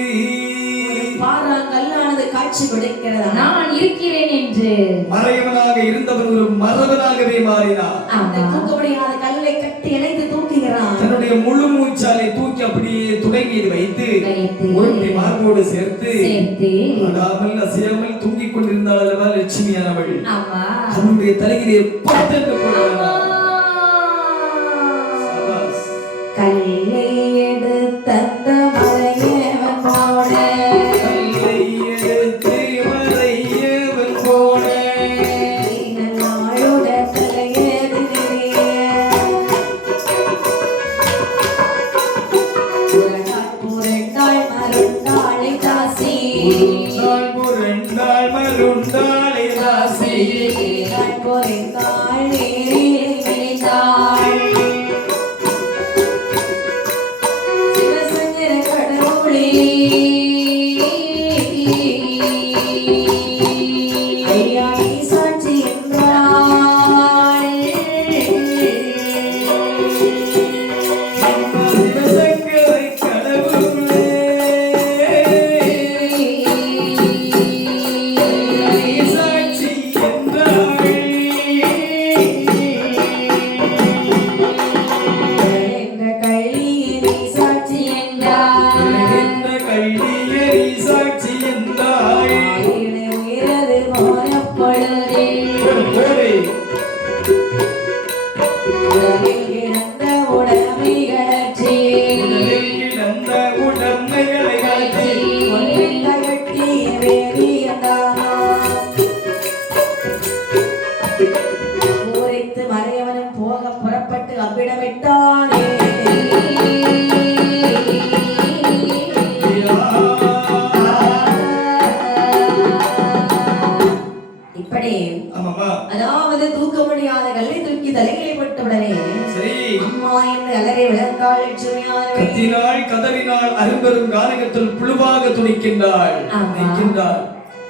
பாறாங்கல்லானது காட்சி கொடுக்கிறதா. நான் இருக்கிறேன் என்று மறைவனாக இருந்தவன் ஒரு மரபனாகவே மாறினார். அந்த தூக்க முடியாத கல்லை கட்டி இணைத்து தூக்குகிறான். தன்னுடைய முழு மூச்சாலை தூக்கி அப்படியே துடங்கியது வைத்து உருட்டி மார்போடு சேர்த்து ஆடாமல் அசையாமல் தூங்கிக் கொண்டிருந்தாள் அல்லவா லட்சுமியானவள். அவனுடைய தலையிலே பட்டென்று போடுவார். கல்லை எடுத்த அதாவது தூக்க முடியாத கல்லை தூக்கி தலைகளை பட்டவுடனே அம்மா என்று அலறி விளந்தாள் லட்சுமியானவள். கத்தினாள், கதறினாள், அரும்பெரும் கானகத்தில் புழுவாக துணிக்கின்றாள்.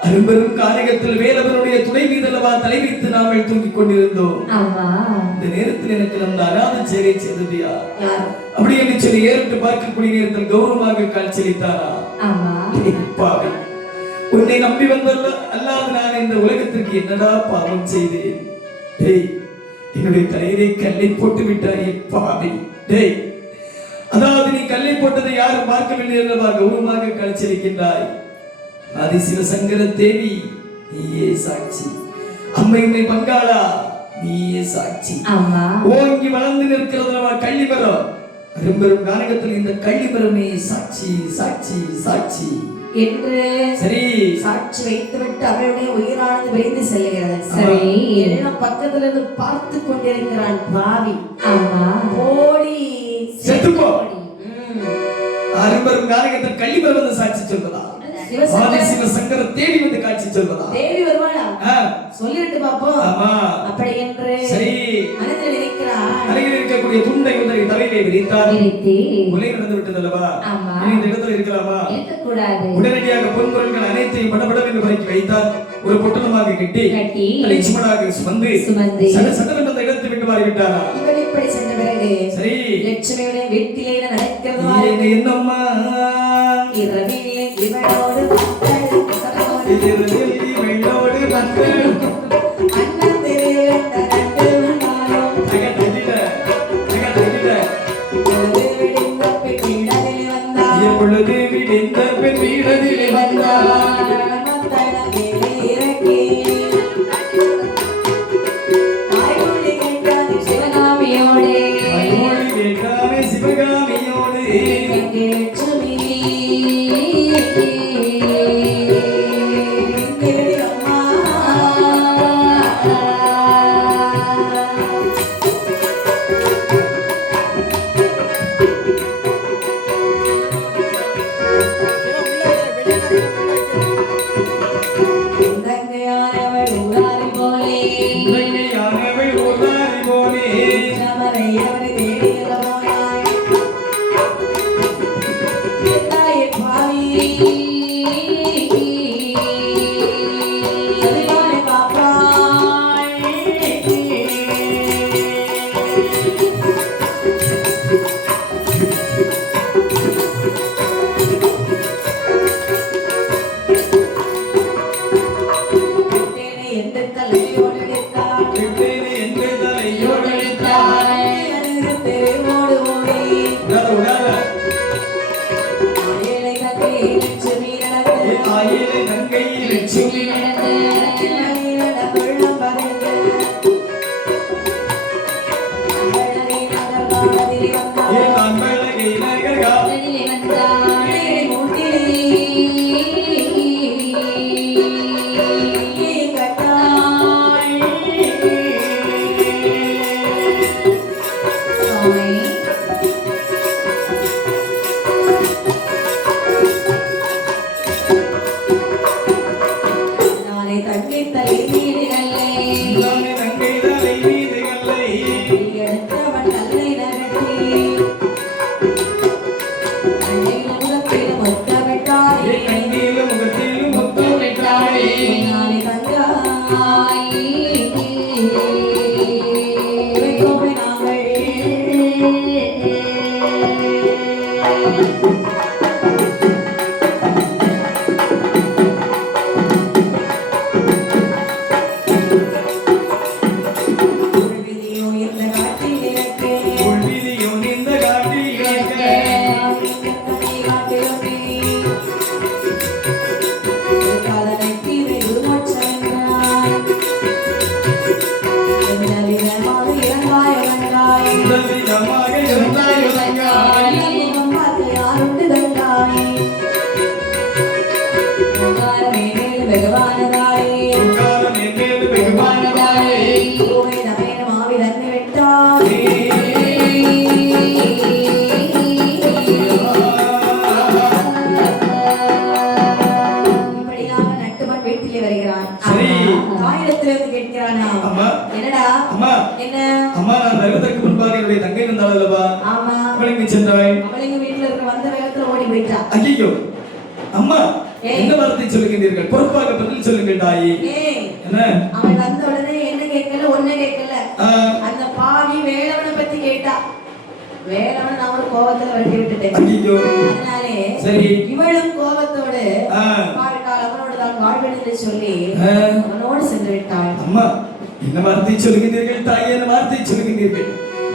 அரும்பெரும் கானகத்தில் வேலவனுடைய துணை மீதல்லவா தலை வைத்து நாங்கள் தூங்கிக் கொண்டிருந்தோம். இந்த நேரத்தில் எனக்கு நம் அநாத சேரை செய்தது யார்? அப்படி என்று சொல்லி ஏறிட்டு பார்க்கக்கூடிய நேரத்தில் கௌரவமாக காட்சியளித்தாரா? பாவி, உன்னை நம்பி வந்தல்ல அல்லாத நான் இந்த உலகத்திற்கு என்னடா பாவம் செய்தேன்? டேய், என்னுடைய தலையிலே கல்லை போட்டு விட்டாயே பாவி. டேய், அதாவது நீ கல்லை போட்டதை யாரும் பார்க்கவில்லை அல்லவா கௌரவமாக காட்சியளிக்கின்றாய். ஆதி சிவசங்கர தேவி நீயே சாட்சி. அம்மை உன்னை பங்காளா நீயே சாட்சி. ஓங்கி வளர்ந்து நிற்கிறதுலவா கள்ளிமரம். அரும்பெரும் கானகத்தில் இந்த கள்ளிமரமே சாட்சி சாட்சி சாட்சி என்று சரி சாட்சி வைத்துவிட்டு அவளுடைய உயிரானது விரைந்து செல்கிறது. சரி, எல்லாம் பக்கத்துல இருந்து பார்த்து கொண்டிருக்கிறான் பாவி. ஓடி செத்துப்போ. அரும்பெரும் கானகத்தில் கள்ளிமரம் வந்து சாட்சி சொல்வதா? சிவசங்கர தேவி வந்து காட்சி சொல்வதா? தேவி வருவாளா? சொல்லிட்டு பாப்போம். அப்படி என்று சரி மனதில் நினைக்கிறார். அருகில் இருக்கக்கூடிய துண்டை உதறி தலையிலே விரித்தார். கொலை நடந்து விட்டது அல்லவா? இந்த இடத்துல இருக்கலாமா? இருக்கக்கூடாது. உடனடியாக பொன்பொருட்கள் அனைத்தையும் படபடவென்று பறக்கி வைத்தார். ஒரு பொட்டணமாக கட்டி லட்சுமணாக சுமந்து சட்டமன்ற அந்த இடத்தை விட்டு மாறிவிட்டாரா? இவன் இப்படி சென்ற பிறகு சரி லட்சுமியுடைய வீட்டிலே நடக்கிறது என்னம்மா? இரவிலே இவனோடு மக்கள் அண்ணன் தெரியவிட்ட நட்டு வந்தாலும் பொழுது விடிந்த பெண் வீடதிலே வந்தார். எந்த தலையோடு எடுத்தாய் விட்டேனே எந்த தலையோடு எடுத்தாய் தெருவோடு ஓடி உடாத ஆயிலை தங்கை லட்சுமி நடந்து ஆயிலை தங்கை லட்சுமி நடந்து வெள்ளம் பறந்து அம்பழகை நகர் காலத்திலே வந்தாய் அம்பழகை நகர் காலத்திலே வந்தாய் மூட்டிலே கட்டாய் சுவாமி நானே தங்கை தலை மீதுகளை நானே தங்கை தலை மீதுகளை எடுத்தவன் கல்லை நகர்த்தி அன்னையில முகத்தில முத்தமிட்டாய் கண்ணிலும் முகத்திலும் முத்தமிட்டாய் நானே தங்காய் கோவை நாங்கள் விதியோ இந்த காட்டில் எனக்கு உள்விதியும் இந்த காட்டில் கிடக்க உதவிதமாக இருந்தாய் உலகாய் உட்காரம் என்னேது வெகுவானதாயே வீட்டிலே வருகிறான் சரி தாயிடத்திலிருந்து கேட்கிறானா அம்மா என்னடா அம்மா என்ன அம்மா நான் வருவதற்கு முன்பாக என்னுடைய தங்கை இருந்தாள் அல்லவா ஆமா அவளுக்கு சென்றாய் அவளைங்க வீட்டுல இருக்க வந்த வேகத்துல ஓடி போயிட்டா ஐயோ அம்மா ஏய். என்ன வார்த்தை சொல்லுகின்றீர்கள் பொறுப்பாக பதில் சொல்லுங்கள் தாயி ஏய் என்ன அவன் வந்த உடனே என்ன கேட்கல ஒண்ணு கேட்கல ஆ, அந்த பாவி வேலவனை பத்தி கேட்டா வேலவன் நான் ஒரு கோபத்துல வெட்டி விட்டுட்டேன் ஐயோ அதனாலே சரி இவளும் கோபத்தோடு ஆ, வாழ்க்கால் அவனோடு தான் வாழ்வென்று சொல்லி ஆ, அவனோடு சென்று விட்டாள் அம்மா என்ன வார்த்தை சொல்லுகின்றீர்கள் தாய் என்ன வார்த்தை சொல்லுகின்றீர்கள்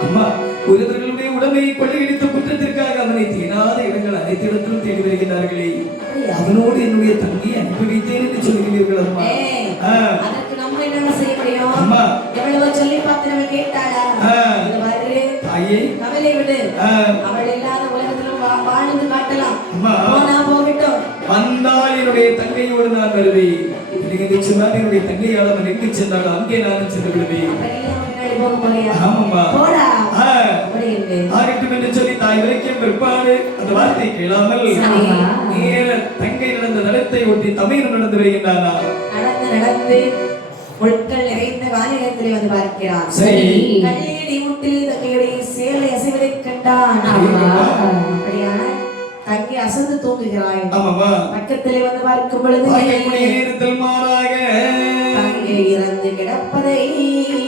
அம்மா ஒருவர்களுடைய உடமையை கொள்ளையடித்த குற்றத்திற்காக அவனை தீனாத இடங்கள் அனைத்து இடத்திலும் தேடி வருகிறார்களே அவனோடு என்னுடைய தங்கையை அனுப்பி வைத்தேன் என்று சொல்லுகிறீர்கள் அம்மா ஏய், ஆ, அதற்கு நம்ம என்ன செய்ய முடியும் அம்மா எவ்வளவோ சொல்லி பார்த்து நம்ம கேட்டாளா ஆ. இது மாதிரி தாயே கவலை விடு ஆ, அவள் இல்லாத உலகத்துல வாழ்ந்து காட்டலாம் அம்மா போனா போகட்டும் வந்தால் என்னுடைய தங்கையோடு நான் வருவேன் நீங்கள் சொன்னால் என்னுடைய தங்கையால் அவன் எங்கு சென்றாலும் அங்கே நானும் சென்று விடுவேன் அப்படியே அவன் பின்னாடி போக போறியா ஆமாம்மா போடா ஆ, அப்படி இருக்கு ஆகட்டும் என்று சொல்லி தாய் விளக்கிய பிற்பாடு அந்த வார்த்தை கேளாமல் ஆமா. நேர தங்கை நடந்த நடத்தை ஒட்டி தமிழ் நடந்து வருகின்றானா நடந்து பொருட்கள் நிறைந்த வானிலத்திலே வந்து பார்க்கிறான் சரி கல்லேடி முட்டில் தங்கையுடைய சேலை அசைவதைக் கண்டான் ஆமா. அப்படியான தங்கை அசந்து தூங்குகிறாய் ஆமாம்மா பக்கத்திலே வந்து பார்க்கும் பொழுது பார்க்கக்கூடிய நேரத்தில் மாறாக தங்கை இறந்து கிடப்பதை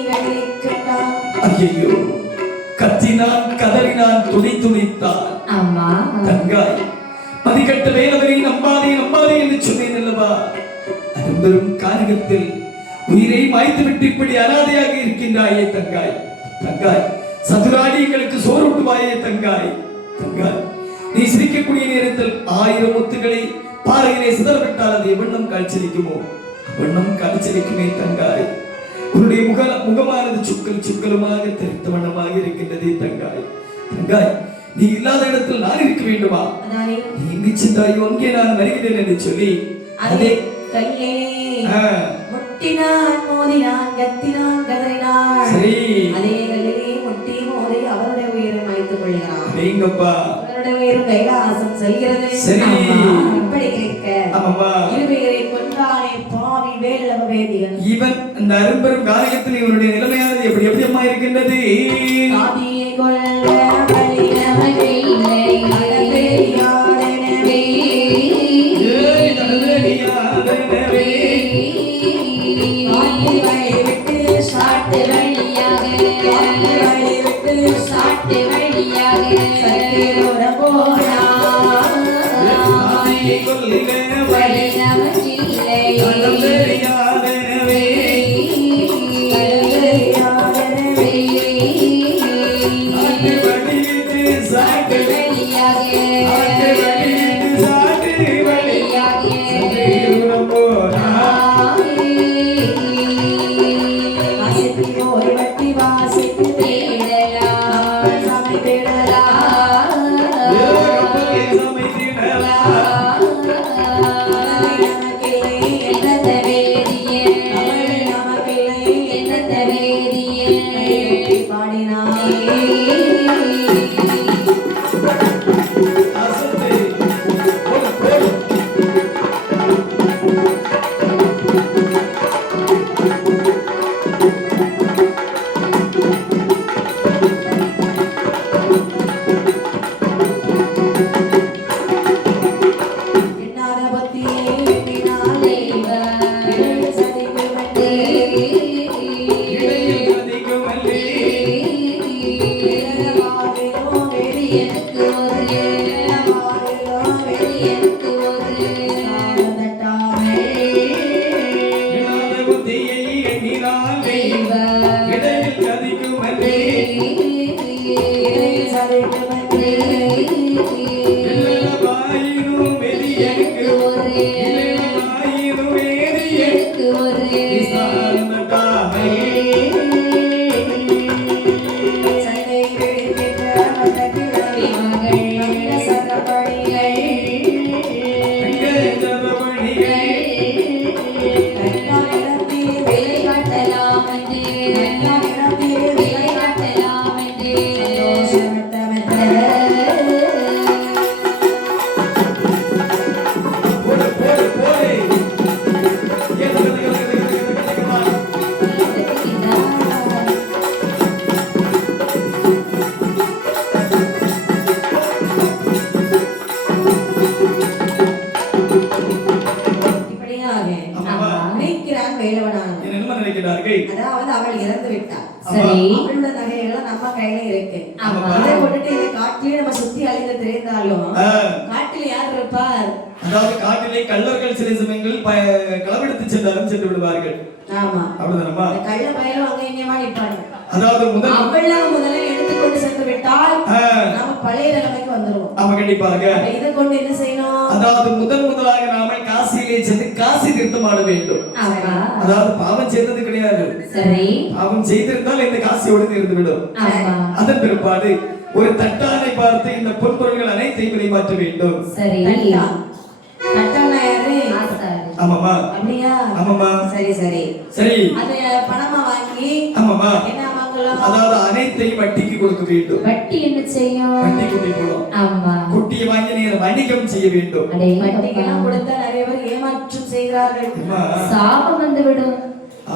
கண்ணில் கண்டான் ஐயோ கத்தினான் கதறினான் துடித்தான் ஆமா தங்காய் மதிக்கட்ட வேலவரை நம்பாதே நம்பாதே என்று சொன்னேன் அல்லவா அரும்பெரும் காரியத்தில் உயிரை மாய்த்து விட்டு இப்படி அனாதையாக இருக்கின்றாயே தங்காய் தங்காய் சதுராடி எங்களுக்கு சோறுட்டுவாயே தங்காய் தங்காய் நீ சிரிக்கக்கூடிய நேரத்தில் 1000 முத்துக்களை பாறையிலே சிதறவிட்டால் அது எவ்வண்ணம் காட்சியளிக்குமோ வண்ணம் காட்சியளிக்குமே தங்காய் உன்னுடைய முகமானது சுக்கலுமாக தெரித்த வண்ணமாக இருக்கின்றதே தங்காய் தங்காய் நீ இல்லாத இடத்தில் நான் இருக்க வேண்டுமா அதனாலே நீ எங்கு சென்றாயோ அங்கே நான் வருகிறேன் என்று சொல்லி அதே கையிலே ஆ, முட்டினான் மோதினான் கத்தினான் கதறினான் சரி அதே கல்லிலே முட்டி மோதி அவருடைய உயிரை மாய்த்துக் கொள்கிறான் நீங்கப்பா அவருடைய உயிரும் கைலாசம் செல்கிறது சரி. இப்படி கேட்க ஆமாம்மா இருவரை கொன்றானே பாவி வேலவ வேதியன் இவன் அந்த அரும்பெரும் காரியத்தில் இவனுடைய நிலைமையானது எப்படி எப்படி அம்மா இருக்கின்றது ஆதியை கொல்ல வலியவன் இல்லை அழகேயாதெனவே ஏய், நடந்தடியாதெனவே. காட்டு வழி விட்டு சாட்டு வழியாக காட்டு வழி விட்டு சாட்டு வழியாக சத்தியோட போனா ஆதியை கொல்ல வழி வழியவன் இல்லை நடந்தடியாதெனவே. வாயினால் இடையில் கதிக்கும் அன்றே வாயினும் வெளியனுக்கு வாயினும் வேதியனுக்கு சார்ந்ததாமே அதாவது அவள் இறந்து விட்டாள். சரி. அவளோட நகைகள் நம்ம கையில இருக்கு. ஆமா. இதை கொண்டுட்டு இந்த காட்டிலே நம்ம சுத்தி அலைந்து திரிந்தாலும் காட்டில் யார் இருப்பார்? அதாவது காட்டிலே கள்ளர்கள் சில சமயங்கள் களவெடுத்து சென்றாலும் சென்று விடுவார்கள். ஆமா. அப்படிதானம்மா? கள்ள பயலும் அங்க இங்கேமா நிப்பாங்க. அதாவது முதல்ல எடுத்துக்கொண்டு சென்று விட்டால் நாம பழைய நிலைமைக்கு வந்துருவோம். ஆமா கண்டிப்பாக. இதை கொண்டு என்ன செய்யணும்? அதாவது முதலாக நாம காசியிலே சென்று காசி தீர்த்தம் ஆட வேண்டும். அதாவது பாவம் செய்தது கிடையாது. சரி. பாவம் செய்திருந்தால் இந்த காசியோடு இருந்து விடும். அதன் பிற்பாடு ஒரு தட்டானை பார்த்து இந்த பொன்பொருள்கள் அனைத்தையும் விலைமாற்ற வேண்டும். சரி. தட்டானா யாரு? ஆமாமா. அப்படியா? ஆமாமா. சரி சரி. சரி. அது பணமா வாங்கி ஆமாமா. என்ன வாங்கலாம்? அதாவது அனைத்தையும் வட்டிக்கு கொடுக்க வேண்டும். வட்டி என்ன செய்யும்? வட்டி குட்டி போடும். ஆமா. குட்டியை வாங்கி நீங்க வணிகம் செய்ய வேண்டும். வட்டிக்கெல்லாம் கொடுத்தா நிறைய பேர் ஏமாற்றம் செய்கிறார்கள். சாபம் வந்து விடும்.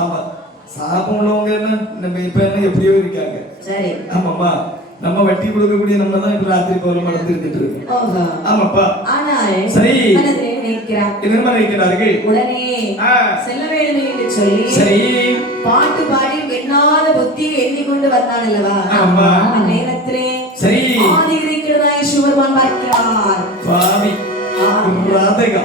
ஆமா. சாபம் உள்ளவங்க நம்ம இப்ப என்ன எப்படியோ இருக்காங்க. சரி. ஆமாமா. நம்ம வட்டி கொடுக்கக்கூடிய நம்ம தான் இப்ப ராத்திரி போல நடந்துட்டு இருக்கோம். ஆமாப்பா. ஆனால் சரி. மனதிலே நினைக்கிறார்கள். உடனே செல்ல வேண்டும் என்று சொல்லி சரி பாட்டு பாடி எண்ணாத புத்தியை எண்ணிக்கொண்டு வந்தான் அல்லவா? ஆமா. நேரத்திலே சரி ஆதி இருக்கிறதாய் சிவபெருமான் பார்க்கிறார். சுவாமி ராதகா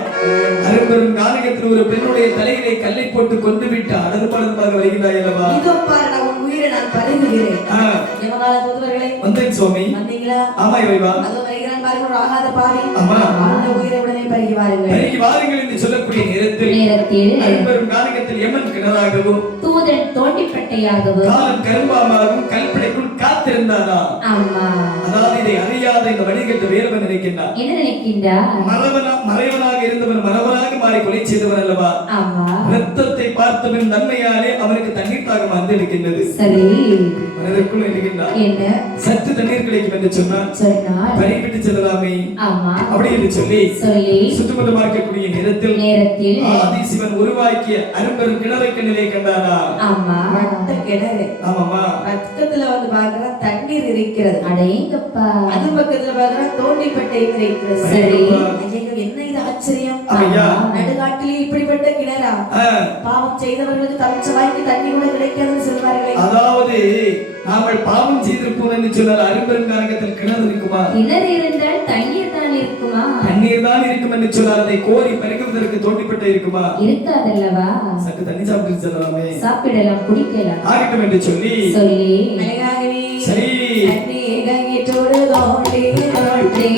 அரும்பெரும் நாடகத்தில் ஒரு பெண்ணுடைய தலையிலே கல்லை போட்டு கொண்டு விட்டு அடது படமாக வருகிறாய் அல்லவா? இதோ பாரு நான் உன் உயிரை நான் பருகுகிறேன். யமகால தூதுவர்களே வந்தேன் சுவாமி. வந்தீங்களா? ஆமா இறைவா. அதோ வருகிறான் பாருங்க ஒரு ஆகாத பாவி. ஆமா. அந்த உயிரை உடனே பருகி வாருங்கள். பருகி வாருங்கள் என்று சொல்லக்கூடிய நேரத்தில் அரும்பெரும் நாடகத்தில் யமன் கிணறாகவும் தூதன் தோண்டிப்பட்டையாகவும் காலன் கரும்பாமாகவும் கல்பனைக்குள் காத்திருந்தானா? ஆமா. அதாவது இதை அறியாத இந்த வணிகத்தை வேறவன் நினைக்கின்றான். என்ன நினைக்கின்றான்? மறைவனாக இருந்தவன் மறவனாக மாறி கொலை செய்தவன் அல்லவா? ஆமா. ரத்தத்தை பார்த்தவன் நன்மையாலே அவனுக்கு தண்ணீர் தாகம் வந்து இருக்கின்றது. சரி. மனதிற்குள் இருக்கின்றான். என்ன? சற்று தண்ணீர் கிடைக்கும் என்று சொன்னான். பறிவிட்டு செல்லலாமே. ஆமா. அப்படி என்று சொல்லி சுத்தமதமாக இருக்கக்கூடிய நேரத்தில் ஆதி சிவன் உருவாக்கிய அரும்பெரும் கிணறுக்கு நிலை கண்டானா? ஆமா. கிணறு. ஆமாமா. பக்கத்துல வந்து பாக்குற தண்ணீர் இருக்கிறது. அடேங்கப்பா. அது பக்கத்துல பாக்குற தோண்டிப்பட்டை இருக்கிறது. சரி. என்ன இது ஆச்சரியம்? ஐயா நடுகாட்டிலே இப்படிப்பட்ட கிணறா? பாவம் செய்தவர்களுக்கு தவிச்ச வாய்க்கு தண்ணி கூட கிடைக்காதுன்னு சொல்வார்களே. அதாவது நாங்கள் பாவம் செய்திருப்போம் என்று சொன்னால் அரும்பெரும் காரகத்தில் கிணறு இருக்குமா? கிணறு இருந்தால் தண்ணீர் தான் இருக்குமா? தண்ணீர் தான் இருக்கும் என்று சொன்னால் அதை கோரி பறிக்குவதற்கு தோண்டிப்பட்டை இருக்குமா? இருக்காதல்லவா? சற்று தண்ணி சாப்பிட்டு செல்லலாமே. சாப்பிடலாம், குடிக்கலாம். ஆகட்டும் என்று சொல்லி அழகாகவே சரி தண்ணி கங்கிட்டோடு தோண்டி தோண்டி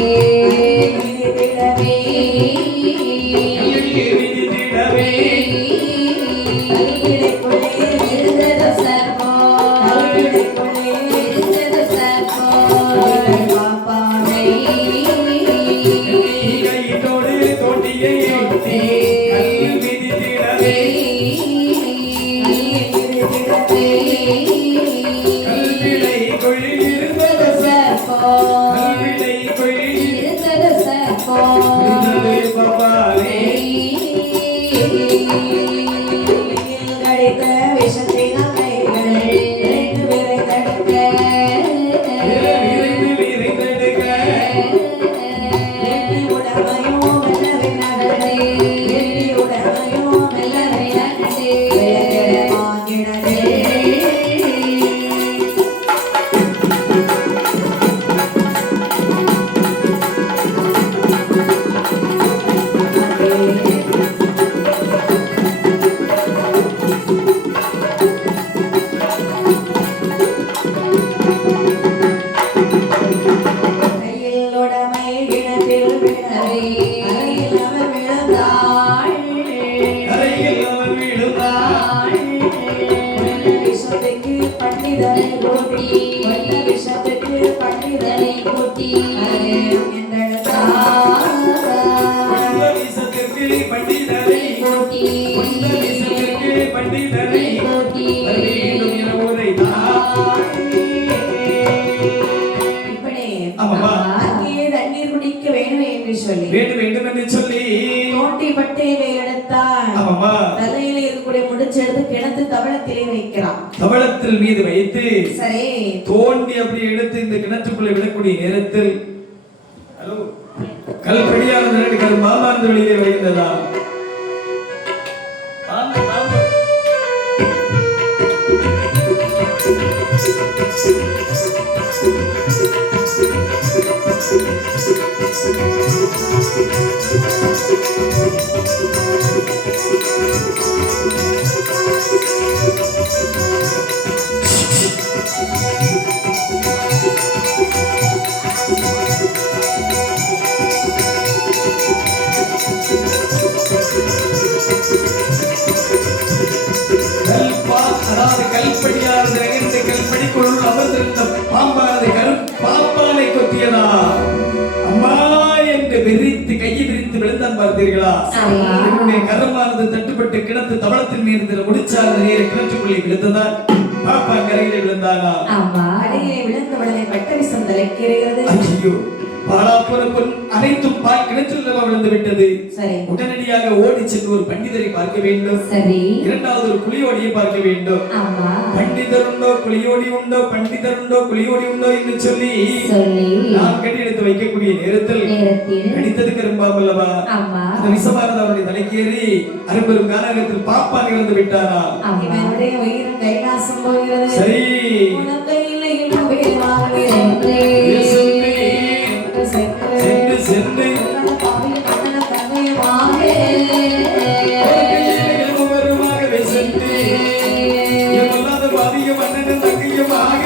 பண்டிதரை கூட்டி கொண்ட விஷத்துக்கு பண்டிதரை கூட்டி பண்டிதரை கூட்டி பண்டிதரை கூட்டி வேண்டும் என்று சொல்லி தோண்டி பட்டையை எடுத்தார். தலையில இருக்கக்கூடிய முடிச்செடுத்து கிணத்து தவளத்திலே வைக்கிறான். தவளத்தில் மீது வைத்து சரி தோண்டி அப்படி எடுத்து இந்த கிணற்றுக்குள்ளே விடக்கூடிய நேரத்தில் கல்படியானது கரும்பாமானது வெளியே வருகின்றதா? கல்படிக்குள் அமர்ந்திருந்த பாம்பானது பாம்பானை கொத்தியதா? அம்மா என்று விரித்து கையை விரித்து விழுந்தான் பார்த்தீர்களா? என்னுடைய கரமானது தட்டுப்பட்டு கிணத்து தவளத்தில் நீர்ந்த முடிச்சானது நேர கிணற்றுக்குள்ளே விழுந்ததால் பாப்பா கரையிலே விழுந்தானா? கரையிலே விழுந்தவளை பட்டவிசம் தலைக்கிறது. ஐயோ பாலாப்புற பொன் அனைத்தும் பால் கிணற்றில் விழுந்து விட்டது. உடனடியாக ஓடி சென்று ஒரு பண்டிதரை பார்க்க வேண்டும். இரண்டாவது ஒரு குளியோடியை பார்க்க வேண்டும். பண்டிதர் உண்டோ குளியோடி உண்டோ, பண்டிதர் உண்டோ குளியோடி உண்டோ என்று சொல்லி நாம் கட்டி எடுத்து வைக்கக்கூடிய நேரத்தில் கடித்தது கரும்பாமல்லவா? அந்த விஷமானது அவருடைய தலைக்கேறி அரும்பெரும் கானகத்தில் பாப்பான் இறந்து விட்டாரா? சரி சென்று வருமாகவே சென்று எல்லாத பாதியும் அண்ணன் தங்கையுமாக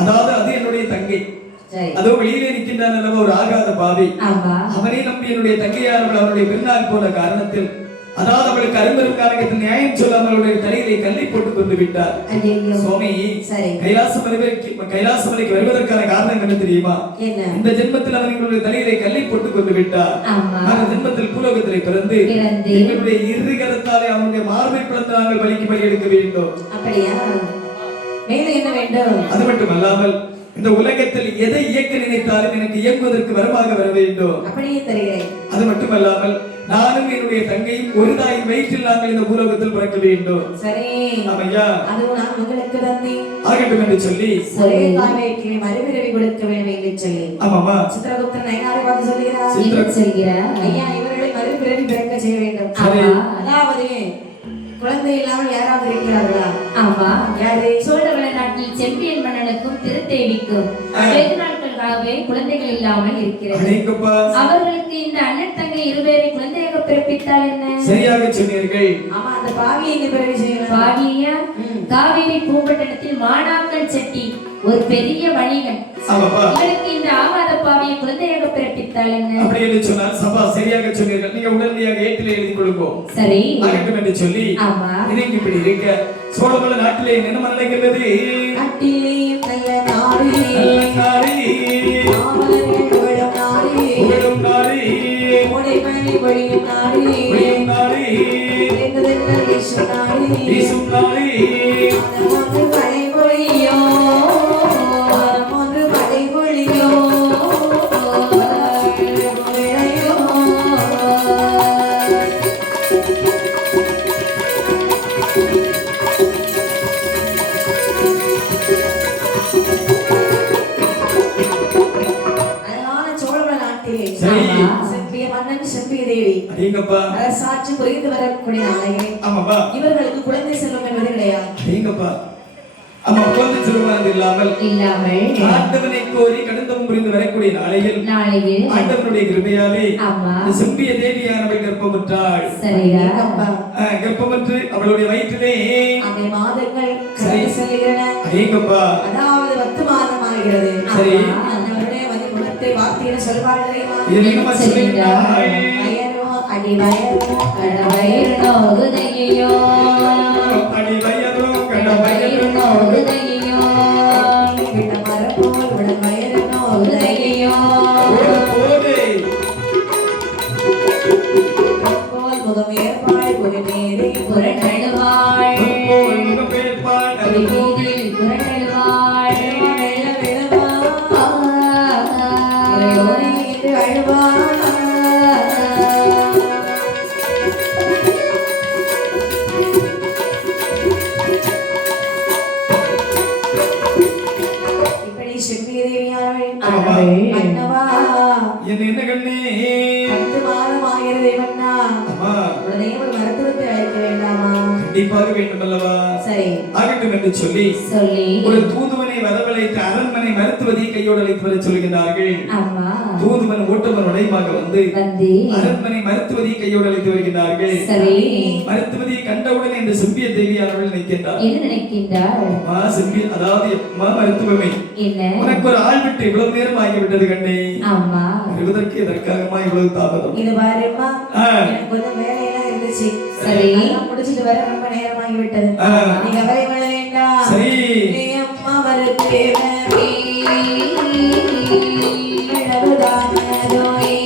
அதாவது அது என்னுடைய தங்கை, அதோ வெளியிலே நிற்கின்றான் ஒரு ஆகாத பாவி. அவனை நம்பி என்னுடைய தங்கையானவள் அவனுடைய பின்னால் போன காரணத்தில், அதாவது அவளுக்கு அரும்பெரும் காரணத்தில் நியாயம் சொல்லாமல் அவளுடைய தலையிலே கல்லை போட்டுக் கொண்டு விட்டார். சுவாமி கைலாசமலைக்கு வருவதற்கான காரணம் என்ன தெரியுமா? இந்த ஜென்மத்தில் அவன் எங்களுடைய தலையிலே கல்லை போட்டுக் கொண்டு விட்டார். அந்த ஜென்மத்தில் பூலோகத்திலே பிறந்து எங்களுடைய இரு கரத்தாலே அவனுடைய மார்பை பிளந்து நாங்கள் பலிக்கு பலி எடுக்க வேண்டும். அது மட்டுமல்லாமல் இந்த உலகத்தில் எதை இயக்க நினைத்தாலும் எனக்கு இயங்குவதற்கு வரமாக வர வேண்டும். அது மட்டுமல்லாமல் நானும் என்னுடைய தங்கையும் ஒரு தாயின் வயிற்றில் நாங்கள் இந்த பூலோகத்தில் பிறக்க வேண்டும். ஆகட்டும் என்று சொல்லி மறுபிறவி கொடுக்க வேண்டும் என்று சொல்லி சித்திரகுப்தன் ஐயாவை பார்த்து சொல்கிறார், ஐயா இவர்களை மறுபிறவி பிறக்க செய்ய வேண்டும். அதாவது குழந்தை இல்லாமல் யாராவது இருக்கிறார்களா? ஆமா, யாரு? சோழ நாட்டில் செம்பியன் மன்னனுக்கும் திருத்தேவிக்கும் வெகு நாட்கள் ஆகவே குழந்தைகள் இல்லாமல் இருக்கிறது. அடேங்கப்பா. அவர்களுக்கு இந்த அண்ணன் தங்கை இருவரை குழந்தையாக பிறப்பித்தால் என்ன? சரியாக சொன்னீர்கள். ஆமா, அந்த பாவியை இந்த பிறவி செய்யலாம். பாவியா? காவேரி பூம்பட்டினத்தில் மாணாக்கன் செட்டி ஒரு பெரிய வணிகன். இவருக்கு இந்த ஆகாத பாவியை குழந்தையாக பிறப்பித்தால் என்ன? அப்படி என்று சொன்னால் சபா சரியாக சொன்னீர்கள். நீங்க உடனடியாக ஏட்டிலே எழுதி கொடுப்போம். சரி ஆகட்டும் என்று சொல்லி ஆமா நீங்க இப்படி இருக்க சோழமல நாட்டிலே என்ன நடக்கிறது? நாட்டிலே நல்ல நாடு, நல்ல நாடு, மாமலர்கள் புகழும் நாடு, புகழும் நாடு, கோடைமழை பொழியும் நாடு, பொழியும் நாடு, தேர்ந்தெடுத்த வீசும் நாடு, வீசும் நாடு. அதமொன்று மழை பொழியோ, அதமொன்று மழை பொழியோ, மழையோ. அழகான சோழவள நாட்டிலே சரி. செம்பிய மன்னன் செம்பிய தேவி அடேங்கப்பா. அரசாட்சி புரிந்து வரக்கூடிய நாளையே ஆமாப்பா. இவர்களுக்கு குழந்தை செல்வம் என்பது கிடையாது. அடேங்கப்பா. அம்மா குழந்தை செல்வம் இல்லாமல் ஆண்டவனை கோரி கடந்தம் புரிந்து வரக்கூடிய நாளையில் ஆண்டவனுடைய கிருபையாலே ஆமா இந்த செம்பிய தேவியானவள் கர்ப்பமுற்றாள். சரியா கர்ப்பமுற்று அவளுடைய வயிற்றிலே அந்த மாதங்கள் கடந்து செல்கிறன. அடேங்கப்பா. அதாவது 10 மாதம் ஆகிறது. சரி. அந்தவருடைய குணத்தை வார்த்தையில சொல்வார்கள் தெரியுமா? இது என்னமா சொல்லுகிறாய்? வயரோ அடி வயரோ கடவயிறோ உதகையோ அடி வயரோ கடவயிறோ உதகையோ விட மரபோல் விட வயரோ உதகையோ ஓடே போல் முகம் ஏற்பாய் புரிமேறி புரண்டழுவாள் போல் முகப்பேர்பாள் அது வீதியில் புரண்டழுவாள் என்று அழுவாள். இப்படி செம்பிய தேவியானவள் அண்ணவா என்ன கண்ணே 10 மாதம் ஆகிறது மன்னா. அம்மா உடனே ஒரு மருத்துவத்தை அழைக்க வேண்டாமா? கண்டிப்பாக வேண்டும் அல்லவா? சரி ஆகட்டும் என்று சொல்லி ஒரு தூதுவனை வரவழைத்து அரண்மனை மருத்துவதி கையோடு அழைத்து வர சொல்கிறார்கள். ஆமா தூதுவன் ஓட்டுவன் உடையமாக வந்து வந்து அரண்மனை மருத்துவதி கையோடு அழைத்து வருகிறார்கள். சரி மருத்துவதியை கண்டவுடனே இந்த செம்பிய தேவியானவள் நினைக்கின்றார். என்ன நினைக்கின்றார்? அம்மா செம்பிய அதாவது அம்மா மருத்துவமே என்ன உனக்கு ஒரு ஆள் விட்டு இவ்வளவு நேரம் ஆகிவிட்டது கண்ணே. ஆமா வருவதற்கு எதற்காகமா இவ்வளவு தாமதம்? இது பாருமா, எனக்கு கொஞ்சம் வேலையெல்லாம் இருந்துச்சு. சரி. அதெல்லாம் முடிச்சிட்டு வர ரொம்ப நேரமாகி விட்டது. நீங்க கவலை கொள்ள வேண்டாம். சரி. நீ அம்மா வருத்தேவரே இளவுதானதோய்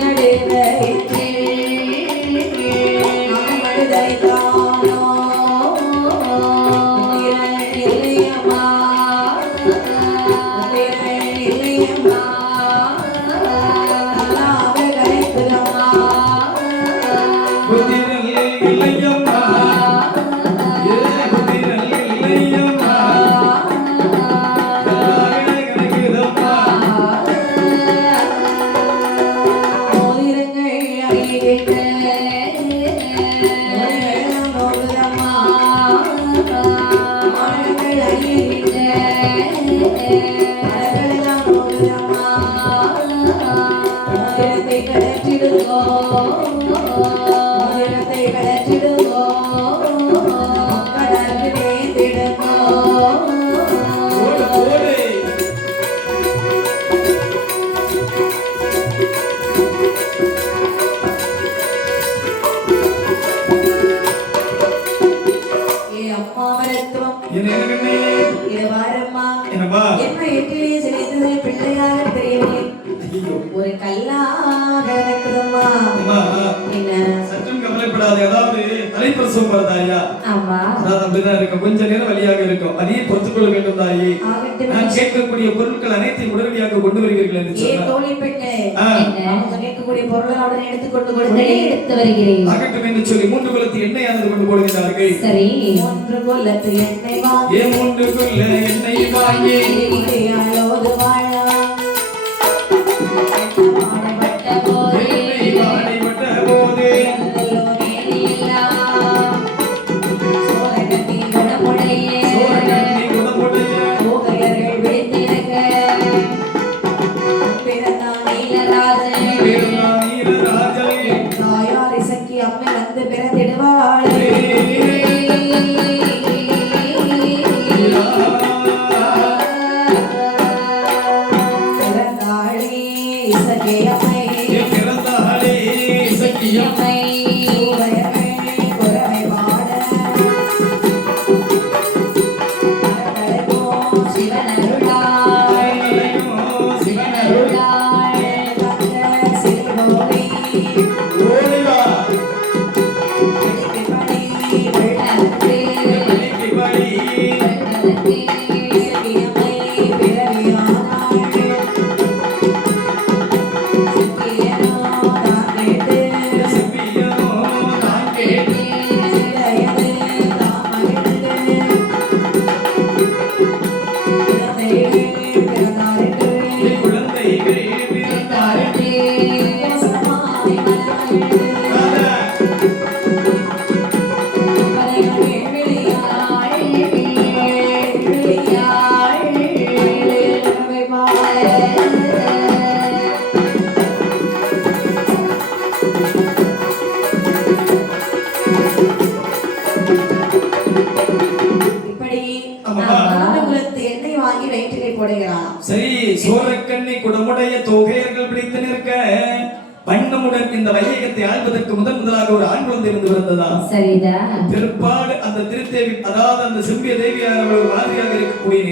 நடுவயிற்றில் மனமழுதைதானோ இல்லையம்மா இல்லையம்மா அல்லாமல் கரைக்குதம்மா புத்திரல் இல்லையம்மா ஏ புத்திரல் இல்லையம்மா எல்லாமே கணக்குதம்மா. மோதிரங்கள் அணியிட்டு மொழிகளெல்லாம் நோகுதம்மா மாடங்கள் அணியிட்டு மலர்களெல்லாம் நோகுதம்மா மோதிரத்தை கலற்றிடுவோ மோதிரத்தை கலற்றிடுவோ கடற்கு நேர்ந்திடுவோ ஓடு ஓடு. ஏ அம்மா மருத்துவம் என்ன கண்ணே? இது வாரம்மா என்னப்பா? என்ன எட்டிலேயே சிலைத்தது பிள்ளையாக தெரியவில்லை. ஐயோ. ஒரு கல்லாக இருக்குதம்மா. அம்மா என்ன சற்றும் கவலைப்படாதே. அதாவது தலைப்பிரசவம் வருதாயா? ஆமா அதாவது அப்படிதான் இருக்கும். கொஞ்ச நேரம் வழியாக இருக்கும். அதையே பொறுத்துக்கொள்ள வேண்டும் தாயே. ஆகட்டும். நான் கேட்கக்கூடிய பொருட்கள் அனைத்தையும் உடனடியாக கொண்டு வருவீர்கள் என்று ஏ சொன்னார். தோழி பெண்ணே, என்ன அவங்க கேட்கக்கூடிய பொருளை உடனே எடுத்துக்கொண்டு உடனே கொடுத்தேன். எடுத்து வருகிறேன். ஆகட்டும் என்று சொல்லி 3 குலத்து எண்ணெயானது கொண்டு போடுகிறார்கள். சரி 3 கொல்லத்து எண்ணெய் வாங்கி ஏ 3 குல எண்ணெய் வாங்கி இடியாலோடு வாழ வாழப்பட்ட போதே எண்ணெய் வாடைப்பட்ட போது சோழகத்தி குணமுடைய சோழகண்ணி குணமுடைய போகையர்கள் விழித்த சக்தியம்மை குரவை பாட சிவனருளாய் சிவனருளாய் சிறுகோவை ஓடிவா படி வெள்ளத்தே வெளிக்கு படி வெள்ளத்தே சக்தியம்மை பிறவியானாள் சக்தியனோ தான் கேட்டு செப்பியனோ நான் கேட்டு சிலையது தாம் மகிழ்ந்து குழந்தைகள் பிறந்தார்கள் சமாதி மனமகிழ்ந்து இப்படி குலத்து எண்ணெய் வாங்கி வயிற்றிலே போடுகிறான் சரி சோரக்கண்ணி குடமுடைய தோகையர்கள் பிடித்து நிற்க வண்ணமுடன் இந்த வையகத்தை ஆள்வதற்கு முதலாக ஒரு ஆண் குழந்தை இருந்து வந்ததா சரிதா பிற்பாடு அந்த திருத்தேவி அதாவது அந்த செம்பிய தேவியார் அவர்கள் மாதிரியாக இருக்கக்கூடிய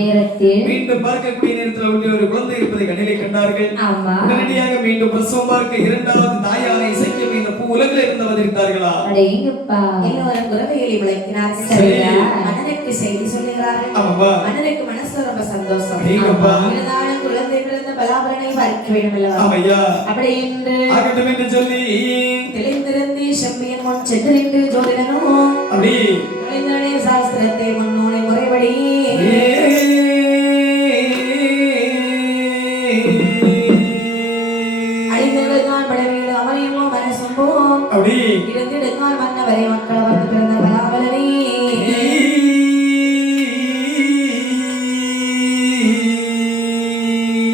நேரத்தில் மீண்டும் பார்க்கக்கூடிய நேரத்தில் ஒரு குழந்தை இருப்பதை கண்ணிலே கண்டார்கள் ஆமா உடனடியாக மீண்டும் பிரசவம் பார்க்க இரண்டாவது தாயாக இசைக்கும் இந்த பூ உலகில் இருந்து வந்திருந்தார்களா அடேங்கப்பா இன்னொரு குரவைகளை விளக்கினார்கள் சரியா மன்னனுக்கு செய்தி சொல்லுகிறார்கள் ஆமாவா மன்னனுக்கு மனசு ரொம்ப சந்தோஷம் அடேங்கப்பா. இருந்தாலும் குழந்தை பிறந்த பலாபரனை பார்க்க வேண்டும் அல்லவா ஆமையா அப்படி என்று ஆகட்டும் என்று சொல்லி தெளிந்திருந்தி செம்பியன் முன் சென்று நின்று ஜோதிடனோ அப்படி நுழைந்தனே சாஸ்திரத்தை முன்னோனை முறைப்படி அழிந்தெடுக்கான் படவீடு அவனையுமோ மனசும்போ அப்படி இருந்தெடுக்கான் மன்னவரை மக்கள் வந்து பிறந்த பலாபலனை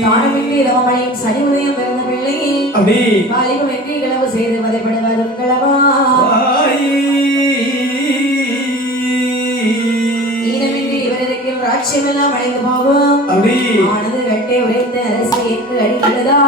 தானமின்றி ரமணியின் சனி உதயம் பிறந்த பிள்ளை அப்படி வாலிபம் வெற்றி கிளவு செய்து வதைப்படுவது கிளவா ஈனமின்றி இவருக்கு ராட்சியமெல்லாம் அடைந்து போகும் அப்படி ஆனது வெட்டை உரைத்த அரசு என்று அடிக்கிறதா